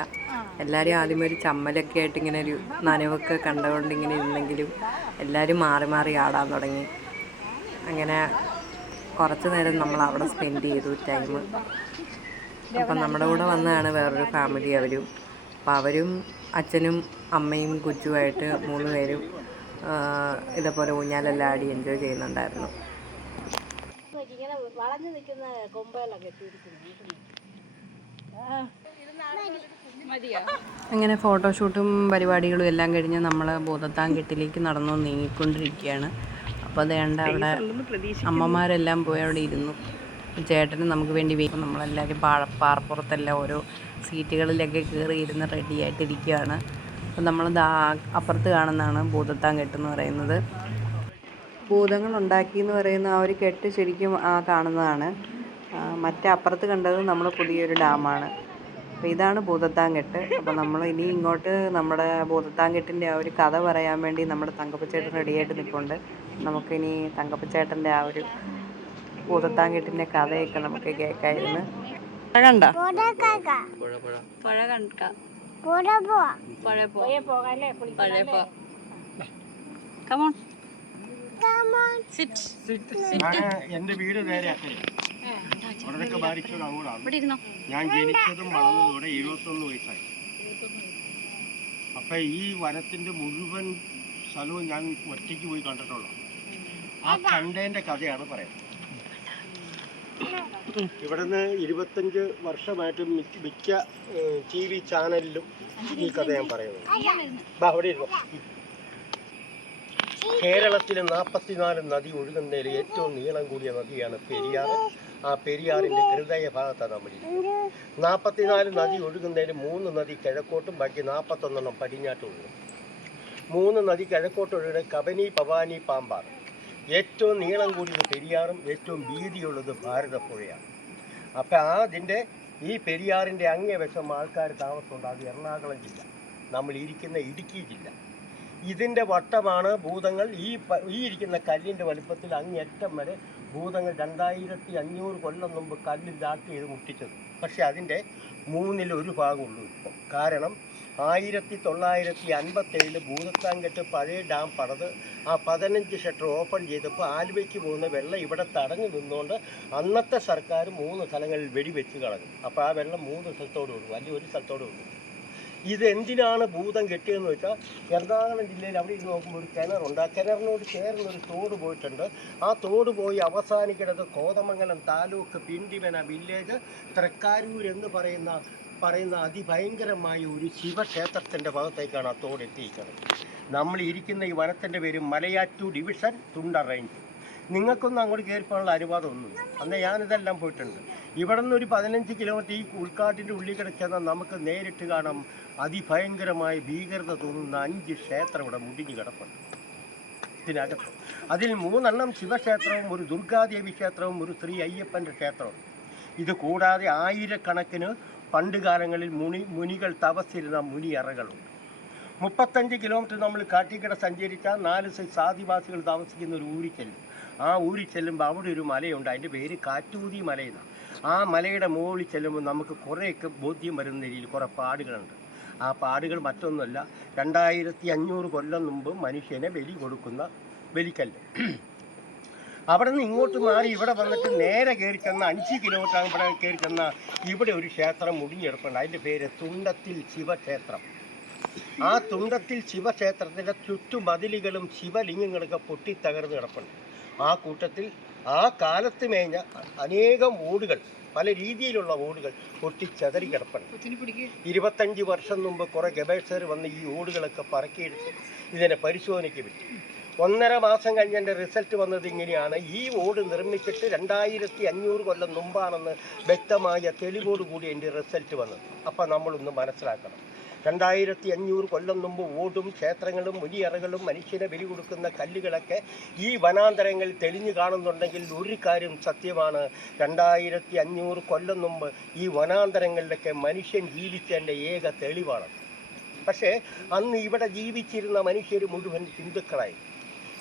എല്ലാവരും ആദ്യം ഒരു ചമ്മലൊക്കെ ആയിട്ട് ഇങ്ങനെ ഒരു നനവൊക്കെ കണ്ടുകൊണ്ട് ഇങ്ങനെ ഇരുന്നെങ്കിലും എല്ലാവരും മാറി മാറി ആടാൻ തുടങ്ങി. അങ്ങനെ കുറച്ച് നേരം നമ്മൾ അവിടെ സ്പെൻഡ് ചെയ്തു ടൈം. അപ്പം നമ്മുടെ കൂടെ വന്നതാണ് വേറൊരു ഫാമിലി അവരും. അപ്പം അവരും അച്ഛനും അമ്മയും കുച്ചുമായിട്ട് 3 പേരും ഇതേപോലെ ഊഞ്ഞാലെല്ലാം ആടി എൻജോയ് ചെയ്യുന്നുണ്ടായിരുന്നു. അങ്ങനെ ഫോട്ടോഷൂട്ടും പരിപാടികളും എല്ലാം കഴിഞ്ഞ് നമ്മൾ ഭൂതത്താൻകെട്ടിലേക്ക് നടന്നു നീങ്ങിക്കൊണ്ടിരിക്കുകയാണ്. അപ്പോൾ അതേണ്ട അവിടെ അമ്മമാരെല്ലാം പോയി അവിടെ ഇരുന്നു. ചേട്ടന് നമുക്ക് വേണ്ടി വെയിറ്റ്. നമ്മളെല്ലാവരും പാറപ്പുറത്തെല്ലാം ഓരോ സീറ്റുകളിലൊക്കെ കയറി ഇരുന്ന് റെഡി ആയിട്ടിരിക്കുകയാണ്. അപ്പോൾ നമ്മൾ അപ്പുറത്ത് കാണുന്നതാണ് ഭൂതത്താൻകെട്ടെന്ന് പറയുന്നത്. ഭൂതങ്ങൾ ഉണ്ടാക്കിയെന്ന് പറയുന്ന ആ ഒരു കെട്ട് ശരിക്കും കാണുന്നതാണ്. മറ്റേ അപ്പുറത്ത് കണ്ടത് നമ്മൾ പുതിയൊരു ഡാമാണ്. അപ്പോൾ ഇതാണ് ഭൂതത്താൻകെട്ട്. അപ്പോൾ നമ്മൾ ഇനി ഇങ്ങോട്ട് നമ്മുടെ ഭൂതത്താൻകെട്ടിൻ്റെ ആ ഒരു കഥ പറയാൻ വേണ്ടി നമ്മുടെ തങ്കപ്പച്ചേട്ടൻ റെഡിയായിട്ട് നിൽപ്പുണ്ട്. നമുക്കിനി തങ്കപ്പച്ചേട്ടൻ്റെ ആ ഒരു ഭൂതത്താൻകെട്ടിൻ്റെ കഥയൊക്കെ നമുക്ക് കേൾക്കായിരുന്നു. എന്റെ വീട് നേരെ അവിടെയൊക്കെ ബാധിച്ചത് അങ്ങോട്ടാണ്. ഞാൻ ജനിച്ചതും വളർന്നതോടെ 71 വയസ്സായി. അപ്പൊ ഈ വനത്തിന്റെ മുഴുവൻ സ്ഥലവും ഞാൻ ഒറ്റയ്ക്ക് പോയി കണ്ടിട്ടുള്ളൂ. ആ കണ്ടതിന്റെ കഥയാണ് പറയുന്നത്. ഇവിടുന്ന് 25 വർഷമായിട്ട് മിക്ക TV ചാനലിലും ഈ കഥ ഞാൻ പറയുന്നത്. അവിടെ ഇരുന്നു. കേരളത്തിലെ 44 നദി ഒഴുകുന്നതിൽ ഏറ്റവും നീളം കൂടിയ നദിയാണ് പെരിയാർ. ആ പെരിയാറിന്റെ ഹൃദയ ഭാഗത്താണ് നമ്മളിരിക്കുന്നത്. 44 നദി ഒഴുകുന്നതിൽ 3 നദി കിഴക്കോട്ടും ബാക്കി 41 പടിഞ്ഞാട്ടും ഒഴുകും. 3 നദി കിഴക്കോട്ട് ഒഴുകുന്ന കബനി, ഭവാനി, പാമ്പാർ. ഏറ്റവും നീളം കൂടിയത് പെരിയാറും ഏറ്റവും വീതിയുള്ളത് ഭാരതപ്പുഴയാണ്. അപ്പം അതിൻ്റെ ഈ പെരിയാറിൻ്റെ അങ്ങേവശം ആൾക്കാർ താമസമുണ്ട്. അത് എറണാകുളം ജില്ല, നമ്മൾ ഇരിക്കുന്ന ഇടുക്കി ജില്ല. ഇതിൻ്റെ വട്ടമാണ് ഭൂതങ്ങൾ. ഈ ഇരിക്കുന്ന കല്ലിൻ്റെ വലുപ്പത്തിൽ അങ്ങേയറ്റം വരെ ഭൂതങ്ങൾ 2500 കൊല്ലം മുമ്പ് കല്ലിൽ ദാട്ട് ചെയ്ത് മുട്ടിച്ചത്. പക്ഷെ അതിൻ്റെ 1/3 ഭാഗമുള്ളൂ ഇപ്പോൾ. കാരണം 1957 ഭൂതത്താൻകെട്ട് പഴയ ഡാം പണിത് ആ 15 ഷട്ടർ ഓപ്പൺ ചെയ്തപ്പോൾ ആലുവയ്ക്ക് പോകുന്ന വെള്ളം ഇവിടെ തടഞ്ഞു നിന്നുകൊണ്ട് അന്നത്തെ സർക്കാർ 3 സ്ഥലങ്ങളിൽ വെടിവെച്ച് കളഞ്ഞു. അപ്പോൾ ആ വെള്ളം 3 സ്ഥലത്തോടെ ഉള്ളൂ, അല്ലെങ്കിൽ ഒരു സ്ഥലത്തോടെ ഉള്ളൂ. ഇതെന്തിനാണ് ഭൂതം കെട്ടിയതെന്ന് വെച്ചാൽ എറണാകുളം ജില്ലയിൽ അവിടെ ഇരുന്ന് നോക്കുമ്പോൾ ഒരു കിണറുണ്ട്. ആ കിണറിനോട് ചേർന്നൊരു തോട് പോയിട്ടുണ്ട്. ആ തോട് പോയി അവസാനിക്കുന്നത് കോതമംഗലം താലൂക്ക് പിണ്ടിമന വില്ലേജ് തൃക്കാരൂർ എന്ന് പറയുന്ന അതിഭയങ്കരമായ ഒരു ശിവക്ഷേത്രത്തിൻ്റെ ഭാഗത്തേക്കാണ് ആ തോട് എത്തിയിരിക്കുന്നത്. നമ്മൾ ഇരിക്കുന്ന ഈ വനത്തിൻ്റെ പേര് മലയാറ്റൂർ ഡിവിഷൻ തുണ്ട റേഞ്ച്. നിങ്ങൾക്കൊന്നും അങ്ങോട്ട് കയറിപ്പോകാനുള്ള അനുവാദമൊന്നുമില്ല. അന്ന് ഞാനിതെല്ലാം പോയിട്ടുണ്ട്. ഇവിടെ നിന്ന് ഒരു 15 കിലോമീറ്റർ ഈ ഉൾക്കാട്ടിൻ്റെ ഉള്ളിൽ കിടച്ചാൽ നമുക്ക് നേരിട്ട് കാണാം അതിഭയങ്കരമായ ഭീകരത തോന്നുന്ന 5 ക്ഷേത്രം ഇവിടെ മുടിഞ്ഞു കിടപ്പുണ്ട് ഇതിനകത്ത്. അതിൽ 3 ശിവക്ഷേത്രവും ഒരു ദുർഗാദേവി ക്ഷേത്രവും ഒരു ശ്രീ അയ്യപ്പൻ്റെ ക്ഷേത്രവും. ഇത് കൂടാതെ ആയിരക്കണക്കിന് പണ്ട് കാലങ്ങളിൽ മുനികൾ തപസ്സിരുന്ന മുനിയറകളുണ്ട്. 35 കിലോമീറ്റർ നമ്മൾ കാട്ടിക്കട സഞ്ചരിച്ചാൽ 4 സൈസ് ആദിവാസികൾ താമസിക്കുന്ന ഒരു ഊരിൽ ചെല്ലും. ആ ഊരിൽ ചെല്ലുമ്പോൾ അവിടെ ഒരു മലയുണ്ട്, അതിൻ്റെ പേര് കാറ്റൂതി മലയെന്നാണ്. ആ മലയുടെ മുകളിൽ ചെല്ലുമ്പോൾ നമുക്ക് കുറേയൊക്കെ ബോധ്യം വരുന്ന രീതിയിൽ കുറേ പാടുകളുണ്ട്. ആ പാടുകൾ മറ്റൊന്നുമല്ല, 2500 കൊല്ലം മുമ്പ് മനുഷ്യനെ ബലി കൊടുക്കുന്ന ബലിക്കല്ല്. അവിടെ നിന്ന് ഇങ്ങോട്ട് മാറി ഇവിടെ വന്നിട്ട് നേരെ കയറി ചെന്ന 5 കിലോമീറ്റർ ഇവിടെ കയറി ചെന്ന ഇവിടെ ഒരു ക്ഷേത്രം മുടിഞ്ഞെടുപ്പുണ്ട്. അതിൻ്റെ പേര് തുണ്ടത്തിൽ ശിവക്ഷേത്രം. ആ തുണ്ടത്തിൽ ശിവക്ഷേത്രത്തിൻ്റെ ചുറ്റുമതിലുകളും ശിവലിംഗങ്ങളൊക്കെ പൊട്ടിത്തകർന്ന് കിടപ്പുണ്ട്. ആ കൂട്ടത്തിൽ ആ കാലത്ത് മേഞ്ഞ അനേകം ഓടുകൾ, പല രീതിയിലുള്ള ഓടുകൾ പൊട്ടിച്ചതറി കിടപ്പുണ്ട്. 25 വർഷം മുമ്പ് കുറേ ഗവേഷകർ വന്ന് ഈ ഓടുകളൊക്കെ പറക്കിയെടുത്ത് ഇതിനെ പരിശോധനയ്ക്ക് വിട്ടു. 1.5 മാസം കഴിഞ്ഞ് എൻ്റെ റിസൾട്ട് വന്നത് ഇങ്ങനെയാണ്. ഈ ഓട് നിർമ്മിച്ചിട്ട് 2500 കൊല്ലം മുമ്പാണെന്ന് വ്യക്തമായ തെളിവോടുകൂടി എൻ്റെ റിസൾട്ട് വന്നത്. അപ്പം നമ്മളൊന്ന് മനസ്സിലാക്കണം, 2500 കൊല്ലം മുമ്പ് ഓടും ക്ഷേത്രങ്ങളും മുനിയറകളും മനുഷ്യനെ ബലി കൊടുക്കുന്ന കല്ലുകളൊക്കെ ഈ വനാന്തരങ്ങളിൽ തെളിഞ്ഞു കാണുന്നുണ്ടെങ്കിൽ ഒരു കാര്യം സത്യമാണ്, 2500 കൊല്ലം മുമ്പ് ഈ വനാന്തരങ്ങളിലൊക്കെ മനുഷ്യൻ ജീവിച്ചതിൻ്റെ ഏക തെളിവാണ്. പക്ഷേ അന്ന് ഇവിടെ ജീവിച്ചിരുന്ന മനുഷ്യർ മുഴുവൻ ഹിന്ദുക്കളായി.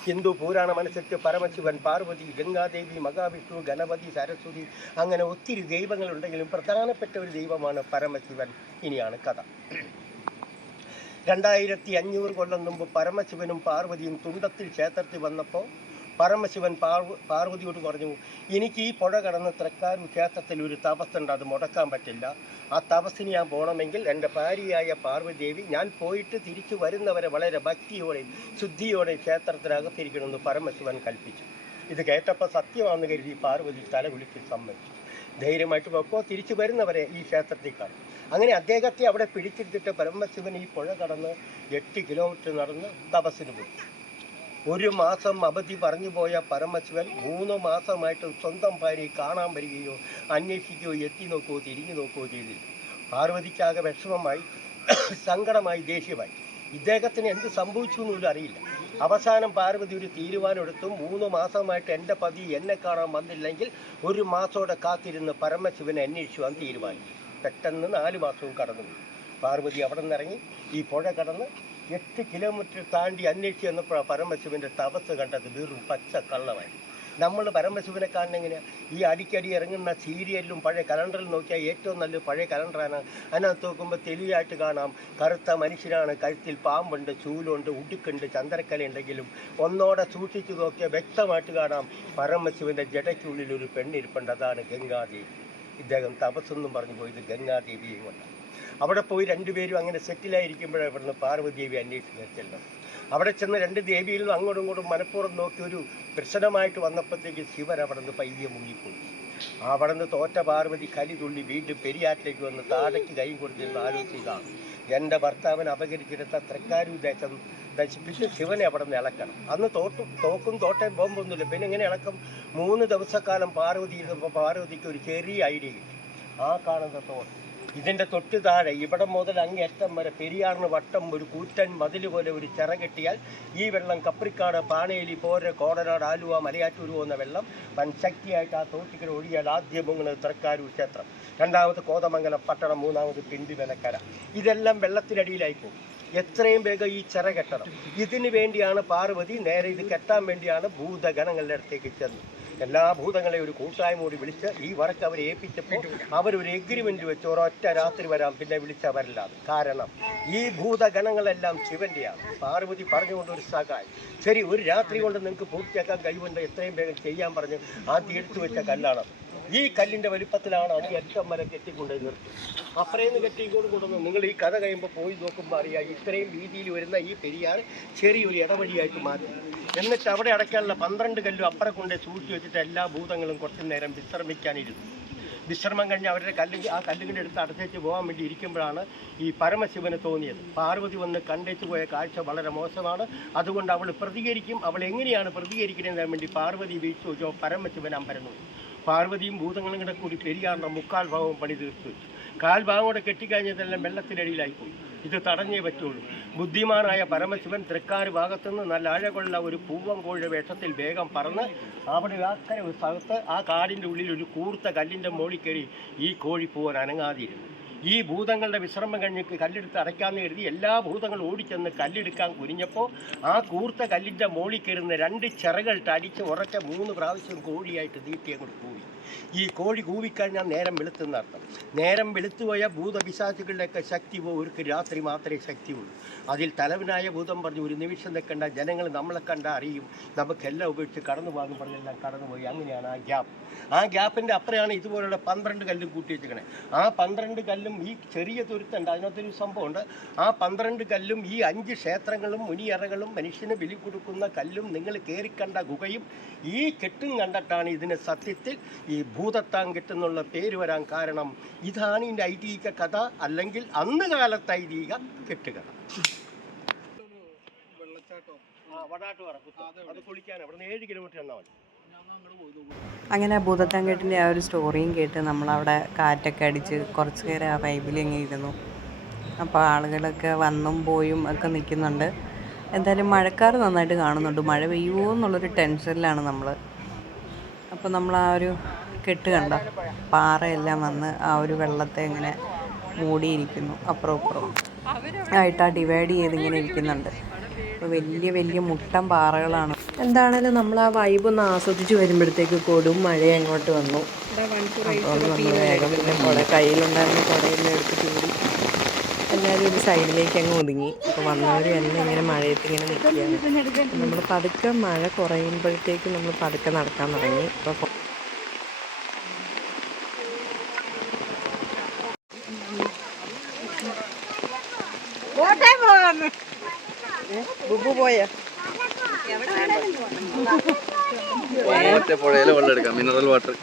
ഹിന്ദു പുരാണമനുസരിച്ച് പരമശിവൻ, പാർവതി, ഗംഗാദേവി, മഹാവിഷ്ണു, ഗണപതി, സരസ്വതി, അങ്ങനെ ഒത്തിരി ദൈവങ്ങളുണ്ടെങ്കിലും പ്രധാനപ്പെട്ട ഒരു ദൈവമാണ് പരമശിവൻ. ഇനിയാണ് കഥ. 2500 കൊല്ലം മുമ്പ് പരമശിവനും പാർവതിയും തുണ്ടത്തിൽ ക്ഷേത്രത്തിൽ വന്നപ്പോൾ പരമശിവൻ പാർവതിയോട് പറഞ്ഞു, എനിക്ക് ഈ പുഴ കടന്ന് തൃക്കാരു ക്ഷേത്രത്തിൽ ഒരു തപസ്സുണ്ട്, അത് മുടക്കാൻ പറ്റില്ല. ആ തപസ്സിന് ഞാൻ പോകണമെങ്കിൽ എൻ്റെ ഭാര്യയായ പാർവതിദേവി ഞാൻ പോയിട്ട് തിരിച്ചു വരുന്നവരെ വളരെ ഭക്തിയോടെയും ശുദ്ധിയോടെയും ക്ഷേത്രത്തിനകത്തിരിക്കണമെന്ന് പരമശിവൻ കൽപ്പിച്ചു. ഇത് കേട്ടപ്പോൾ സത്യമാണെന്ന് കരുതി പാർവതി തലകുലുക്കി സമ്മതിച്ചു. ധൈര്യമായിട്ട് പോയപ്പോൾ തിരിച്ചു വരുന്നവരെ ഈ ക്ഷേത്രത്തിൽ കാണും. അങ്ങനെ അദ്ദേഹത്തെ അവിടെ പിടിച്ചിട്ടിട്ട് പരമശിവൻ ഈ പുഴ കടന്ന് 8 കിലോമീറ്റർ നടന്ന് തപസ്സിന് പോയി. 1 മാസം അവധി പറഞ്ഞു പോയ പരമശിവൻ 3 മാസമായിട്ട് സ്വന്തം ഭാര്യയെ കാണാൻ വരികയോ അന്വേഷിക്കുകയോ എത്തി നോക്കുകയോ തിരിഞ്ഞു നോക്കുകയോ ചെയ്തില്ല. പാർവതിക്കാകെ വിഷമമായി, സങ്കടമായി, ദേഷ്യമായി. ഇദ്ദേഹത്തിന് എന്ത് സംഭവിച്ചു എന്നുപോലും അറിയില്ല. അവസാനം പാർവതി ഒരു തീരുമാനമെടുത്തു, 3 മാസമായിട്ട് എൻ്റെ പതി എന്നെ കാണാൻ വന്നില്ലെങ്കിൽ 1 മാസത്തോടെ കാത്തിരുന്ന് പരമശിവനെ അന്വേഷിച്ചു എന്ന് തീരുമാനിച്ചു. പെട്ടെന്ന് 4 മാസവും കടന്നു. പാർവതി അവിടെ നിന്നിറങ്ങി ഈ പുഴ കടന്ന് 8 കിലോമീറ്റർ താണ്ടി അന്വേഷിച്ച് വന്നപ്പോഴാണ് പരമശിവൻ്റെ തപസ് കണ്ടത് വെറും പച്ച കള്ളമായി. നമ്മൾ പരമശിവനെ കാണുന്ന എങ്ങനെയാണ്? ഈ അടിക്കടി ഇറങ്ങുന്ന സീരിയലിലും പഴയ കലണ്ടറിൽ നോക്കിയാൽ ഏറ്റവും നല്ല പഴയ കലണ്ടറാണ്. അതിനകത്ത് നോക്കുമ്പോൾ തെളിവായിട്ട് കാണാം, കറുത്ത മനുഷ്യനാണ്, കഴുത്തിൽ പാമ്പുണ്ട്, ചൂലുണ്ട്, ഉടുക്കുണ്ട്, ചന്ദ്രക്കലയുണ്ടെങ്കിലും ഒന്നോടെ സൂക്ഷിച്ചു നോക്കിയാൽ വ്യക്തമായിട്ട് കാണാം പരമശിവൻ്റെ ജടയ്ക്കുള്ളിൽ ഒരു പെണ്ണിരിപ്പുണ്ട്, അതാണ് ഗംഗാദേവി. ഇദ്ദേഹം തപസ്സെന്നും പറഞ്ഞു പോയത് ഗംഗാദേവിയും കൊണ്ടാണ്. അവിടെ പോയി 2 പേരും അങ്ങനെ സെറ്റിലായിരിക്കുമ്പോഴാണ് ഇവിടുന്ന് പാർവതിദേവി അന്വേഷിച്ച് ചെല്ലുന്നത്. അവിടെ ചെന്ന് 2 ദേവിയിലും അങ്ങോട്ടും ഇങ്ങോട്ടും മനഃപൂർവ്വം നോക്കി ഒരു പ്രശ്നമായിട്ട് വന്നപ്പോഴത്തേക്ക് ശിവൻ അവിടെ നിന്ന് പയ്യെ മുങ്ങിപ്പോയി. അവിടെ നിന്ന് തോറ്റ പാർവതി കലി തുള്ളി വീണ്ടും പെരിയാറ്റിലേക്ക് വന്ന് താഴേക്ക് കൈ കൊടുത്തിരുന്ന് ആലോചിച്ചതാണ്, എൻ്റെ ഭർത്താവിനെ അപകരിച്ചെടുത്ത തൃക്കാരു ദേശം നശിപ്പിച്ച് ശിവനെ അവിടെ നിന്ന് ഇളക്കണം. അന്ന് തോക്കും തോട്ടയും ബോംബൊന്നുമില്ല, പിന്നെ എങ്ങനെ ഇളക്കം? 3 ദിവസക്കാലം പാർവതി ഇരുന്നപ്പോൾ പാർവതിക്ക് ഒരു ചെറിയ ഐഡിയ കിട്ടി. ആ കാണുന്ന തോട്ടം, ഇതിൻ്റെ തൊട്ട് താഴെ ഇവിടെ മുതൽ അങ്ങേറ്റം വരെ പെരിയാറിന് വട്ടം ഒരു കൂറ്റൻ മതിൽ പോലെ ഒരു ചിറ കെട്ടിയാൽ ഈ വെള്ളം കപ്രിക്കാട്, പാണേലി, പോര, കോടനാട്, ആലുവ, മലയാറ്റൂർ പോകുന്ന വെള്ളം വൻ ശക്തിയായിട്ട് ആ തോട്ടിക്കര ഒഴിയാൽ ആദ്യം മുങ്ങുന്നത് തൃക്കാരൂർ ക്ഷേത്രം, 2ാമത് കോതമംഗലം പട്ടണം, 3ാമത് പിണ്ടിവലക്കര. ഇതെല്ലാം വെള്ളത്തിനടിയിലായി പോകും. എത്രയും വേഗം ഈ ചിറ കെട്ടണം. ഇതിന് വേണ്ടിയാണ് പാർവതി നേരെ ഇത് കെട്ടാൻ വേണ്ടിയാണ് ഭൂതഗണങ്ങളുടെ അടുത്തേക്ക് ചെന്നത്. എല്ലാ ഭൂതങ്ങളെയും ഒരു കൂട്ടായ്മ കൂടി വിളിച്ച് ഈ വർക്ക് അവരെ ഏൽപ്പിച്ചപ്പോൾ അവരൊരു എഗ്രിമെൻ്റ് വെച്ച് ഒരൊറ്റ രാത്രി വരാം, പിന്നെ വിളിച്ചവരല്ല. കാരണം ഈ ഭൂതഗണങ്ങളെല്ലാം ശിവൻ്റെയാണ്. പാർവതി പറഞ്ഞുകൊണ്ട് ഒരു സഹായം, ശരി ഒരു രാത്രി കൊണ്ട് നിങ്ങൾക്ക് പൂർത്തിയാക്കാൻ കഴിവുണ്ട്, എത്രയും വേഗം ചെയ്യാൻ പറഞ്ഞ് ആദ്യം എടുത്തു വെച്ച കല്ലാണ്. ഈ കല്ലിൻ്റെ വലിപ്പത്തിലാണ് അത് ഏറ്റവും വരെ കെട്ടിക്കൊണ്ട് നിർത്തി. അപ്പുറേന്ന് കെട്ടിക്കൊണ്ട് കൊണ്ടുവന്നു. നിങ്ങൾ ഈ കഥ കഴിയുമ്പോൾ പോയി നോക്കുമ്പോൾ അറിയാം, ഇത്രയും രീതിയിൽ വരുന്ന ഈ പെരിയാർ ചെറിയൊരു ഇടവഴിയായിട്ട് മാറ്റി. എന്നിട്ട് അവിടെ അടയ്ക്കാനുള്ള 12 കല്ലും അപ്പുറം കൊണ്ട് സൂക്ഷിച്ച് വെച്ചിട്ട് എല്ലാ ഭൂതങ്ങളും കുറച്ച് നേരം വിശ്രമിക്കാനിരുന്നു. വിശ്രമം കഴിഞ്ഞ് അവരുടെ ആ കല്ലുകളുടെ അടുത്ത് അടച്ചേച്ച് പോകാൻ വേണ്ടി ഇരിക്കുമ്പോഴാണ് ഈ പരമശിവന് തോന്നിയത്, പാർവതി വന്ന് കണ്ടേച്ചു പോയ കാഴ്ച വളരെ മോശമാണ്, അതുകൊണ്ട് അവൾ പ്രതികരിക്കും, അവൾ എങ്ങനെയാണ് പ്രതികരിക്കുന്നതിന് വേണ്ടി പാർവതി വീഴ്ച വെച്ചോ പരമശിവൻ അമ്പരന്നു. പാർവതിയും ഭൂതങ്ങളും കൂടെ കൂടി പെരിയാറിൻ്റെ 3/4 ഭാഗവും പണി തീർത്തു വെച്ചു. 1/4 ഭാഗം കൂടെ കെട്ടിക്കഴിഞ്ഞതെല്ലാം വെള്ളത്തിനടിയിലായിപ്പോയി. ഇത് തടഞ്ഞേ പറ്റുള്ളൂ. ബുദ്ധിമാനായ പരമശിവൻ തൃക്കാര് ഭാഗത്തുനിന്ന് നല്ല ആഴകൊള്ള ഒരു പൂവൻ കോഴിയുടെ വേഷത്തിൽ വേഗം പറന്ന് അവിടെ ആക്കര ഒരു സ്ഥലത്ത് ആ കാടിൻ്റെ ഉള്ളിൽ ഒരു കൂർത്ത കല്ലിൻ്റെ മുകളിൽ കയറി ഈ കോഴി പൂവൻ അനങ്ങാതിരുന്നു. ഈ ഭൂതങ്ങളുടെ വിശ്രമം കഴിഞ്ഞ് കല്ലെടുത്ത് അടയ്ക്കാമെന്ന് കരുതി എല്ലാ ഭൂതങ്ങളും ഓടിച്ചെന്ന് കല്ലെടുക്കാൻ കുനിഞ്ഞപ്പോൾ ആ കൂർത്ത കല്ലിൻ്റെ മോളിൽ കയറുന്ന 2 ചിറകളിട്ട് അടിച്ച് ഉറക്കെ 3 പ്രാവശ്യം കോഴിയായിട്ട് നീട്ടി അങ്ങോട്ട് കൂവി. ഈ കോഴി കൂവിക്കഴിഞ്ഞാൽ നേരം വെളുത്തെന്നർത്ഥം. നേരം വെളുത്തുപോയ ഭൂതപിശാചുകളുടെയൊക്കെ ശക്തി അവർക്ക് രാത്രി മാത്രമേ ശക്തിയുള്ളൂ. അതിൽ തലവനായ ഭൂതം പറഞ്ഞു, ഒരു നിമിഷം നിൽക്കണ്ട, ജനങ്ങൾ നമ്മളെ കണ്ട അറിയും, നമുക്കെല്ലാം ഉപയോഗിച്ച് കടന്നു പോകാൻ പറഞ്ഞെല്ലാം കടന്നുപോയി. അങ്ങനെയാണ് ആ ഗ്യാപ്പ്. ആ ഗ്യാപ്പിൻ്റെ അപ്പുറമാണ് ഇതുപോലുള്ള 12 കല്ലും കൂട്ടി വെച്ചിരിക്കണേ. ആ 12 കല്ലും ഈ ചെറിയ തുരുത്തുണ്ട്, അതിനകത്തൊരു സംഭവമുണ്ട്. ആ 12 കല്ലും ഈ 5 ക്ഷേത്രങ്ങളും മുനിയറകളും മനുഷ്യന് ബലി കൊടുക്കുന്ന കല്ലും നിങ്ങൾ കയറിക്കണ്ട ഗുഹയും ഈ കെട്ടും കണ്ടിട്ടാണ് ഇതിന് സത്യത്തിൽ ഈ ഭൂതത്താങ്കെട്ട് എന്നുള്ള പേര് വരാൻ കാരണം. ഇതാണ് ഇതിൻ്റെ ഐതിഹ്യ കഥ, അല്ലെങ്കിൽ അന്ന് കാലത്ത് ഐതിഹ്യ കെട്ടുകഥ. അത് കുളിക്കാൻ അവിടെ നിന്ന് 7 കിലോമീറ്റർ എന്നാൽ മതി. അങ്ങനെ ഭൂതത്താങ്കെട്ടിൻ്റെ ആ ഒരു സ്റ്റോറിയും കേട്ട് നമ്മളവിടെ കാറ്റൊക്കെ അടിച്ച് കുറച്ച് നേരം ആ വൈബിൽ ഇങ്ങനെ ഇരുന്നു. അപ്പോൾ ആളുകളൊക്കെ വന്നും പോയും ഒക്കെ നിൽക്കുന്നുണ്ട്. എന്തായാലും മഴക്കാർ നന്നായിട്ട് കാണുന്നുണ്ട്. മഴ പെയ്യുമോ എന്നുള്ളൊരു ടെൻഷനിലാണ് നമ്മൾ. അപ്പോൾ നമ്മൾ ആ ഒരു കെട്ട് കണ്ട പാറയെല്ലാം വന്ന് ആ ഒരു വെള്ളത്തെ ഇങ്ങനെ മൂടിയിരിക്കുന്നു. അപ്പുറം ഇപ്പുറം ആയിട്ടാ ഡിവൈഡ് ചെയ്തിങ്ങനെ ഇരിക്കുന്നുണ്ട്. അപ്പോൾ വലിയ വലിയ മുട്ടൻ പാറകളാണ്. എന്താണേലും നമ്മൾ ആ വൈബ് ഒന്ന് ആസ്വദിച്ച് വരുമ്പോഴത്തേക്ക് കൊടും മഴ അങ്ങോട്ട് വന്നു. അപ്പോൾ നമ്മൾ വേഗം പിന്നെ കയ്യിലുണ്ടായിരുന്ന കുടയെല്ലാം എടുത്ത് ചൂടി എല്ലാവരും ഒരു സൈഡിലേക്ക് അങ്ങ് ഒതുങ്ങി. അപ്പോൾ വന്നവരും എല്ലാം ഇങ്ങനെ മഴയത്ത് ഇങ്ങനെ നിൽക്കുകയാണ്. നമ്മൾ പതുക്കെ മഴ കുറയുമ്പോഴത്തേക്ക് നമ്മൾ പതുക്കെ നടക്കാൻ തുടങ്ങി. അപ്പോൾ മിനറൽ വാട്ടർ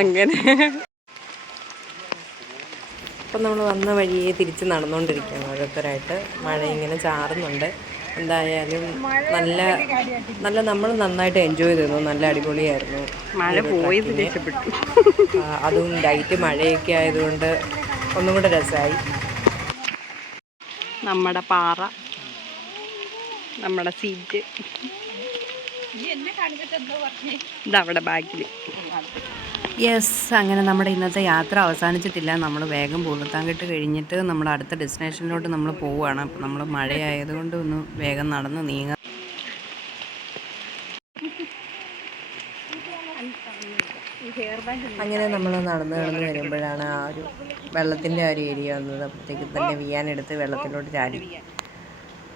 അങ്ങനെ അപ്പം നമ്മൾ വന്ന വഴിയെ തിരിച്ച് നടന്നുകൊണ്ടിരിക്കുകയാണ് ഓരോരുത്തരായിട്ട്. മഴ ഇങ്ങനെ ചാറുന്നുണ്ട്. എന്തായാലും നല്ല നമ്മൾ നന്നായിട്ട് എൻജോയ് ചെയ്തിരുന്നു. നല്ല അടിപൊളിയായിരുന്നു. മഴ പോയത് രക്ഷപ്പെട്ടു. അതും ലൈറ്റ് മഴയൊക്കെ ആയതുകൊണ്ട് ഒന്നും കൂടെ രസമായി. നമ്മുടെ പാറ, നമ്മുടെ സീറ്റ് ഇതവിടെ ബാഗിൽ. യെസ്, അങ്ങനെ നമ്മുടെ ഇന്നത്തെ യാത്ര അവസാനിച്ചിട്ടില്ല. നമ്മൾ വേഗം ഭൂതത്താങ്കെട്ട് കഴിഞ്ഞിട്ട് നമ്മുടെ അടുത്ത ഡെസ്റ്റിനേഷനിലോട്ട് നമ്മൾ പോവുകയാണ്. അപ്പോൾ നമ്മൾ മഴയായതുകൊണ്ട് ഒന്ന് വേഗം നടന്ന് നീങ്ങാം. അങ്ങനെ നമ്മൾ നടന്ന് വരുമ്പോഴാണ് ആ ഒരു വെള്ളത്തിൻ്റെ ആ ഒരു ഏരിയ വന്നത്. അപ്പോഴത്തേക്ക് തന്നെ വിയാനെടുത്ത് വെള്ളത്തിലോട്ട് ചാടി.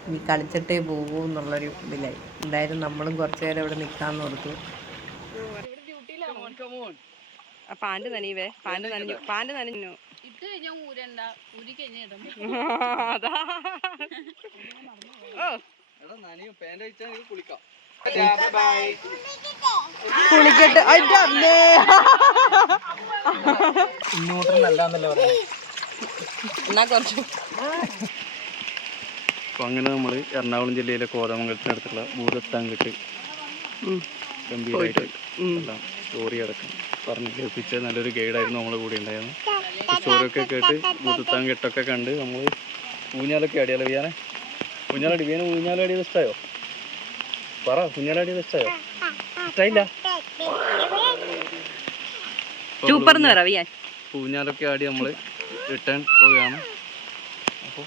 ഇനി കളിച്ചിട്ടേ പോകൂ എന്നുള്ളൊരു ഇതിലായി. എന്തായാലും നമ്മളും കുറച്ച് നേരം ഇവിടെ നിൽക്കാമെന്ന് ഓർത്തു. പാൻറ് നനയുവേ, പാൻറ് നനഞ്ഞു. അതാ കുളിക്കട്ടെ. എന്നാ കുറച്ചു. അപ്പോൾ അങ്ങനെ നമ്മൾ എറണാകുളം ജില്ലയിലെ കോതമംഗലത്തിനടുത്തുള്ള ഭൂതത്താങ്കെട്ട് ഗംഭീരമായിട്ട് എല്ലാം സ്റ്റോറി അടക്കം പറഞ്ഞ് കേൾപ്പിച്ച നല്ലൊരു ഗൈഡായിരുന്നു നമ്മളെ കൂടെ ഉണ്ടായിരുന്നു. സ്റ്റോറിയൊക്കെ കേട്ട് ഭൂതത്താങ്കെട്ടൊക്കെ കണ്ട് നമ്മൾ ഊഞ്ഞാലൊക്കെ ആടിയാലോ വിയാനെ? ഊഞ്ഞാലടി വിയാനെ? ഊഞ്ഞാലടിയത് ഇഷ്ടമായോ? പറ, ഊഞ്ഞാലടിയത് ഇഷ്ടമായോ? ഇഷ്ടമായില്ല? ഊഞ്ഞാലൊക്കെ ആടി നമ്മൾ റിട്ടേൺ പോവുകയാണ്. അപ്പോൾ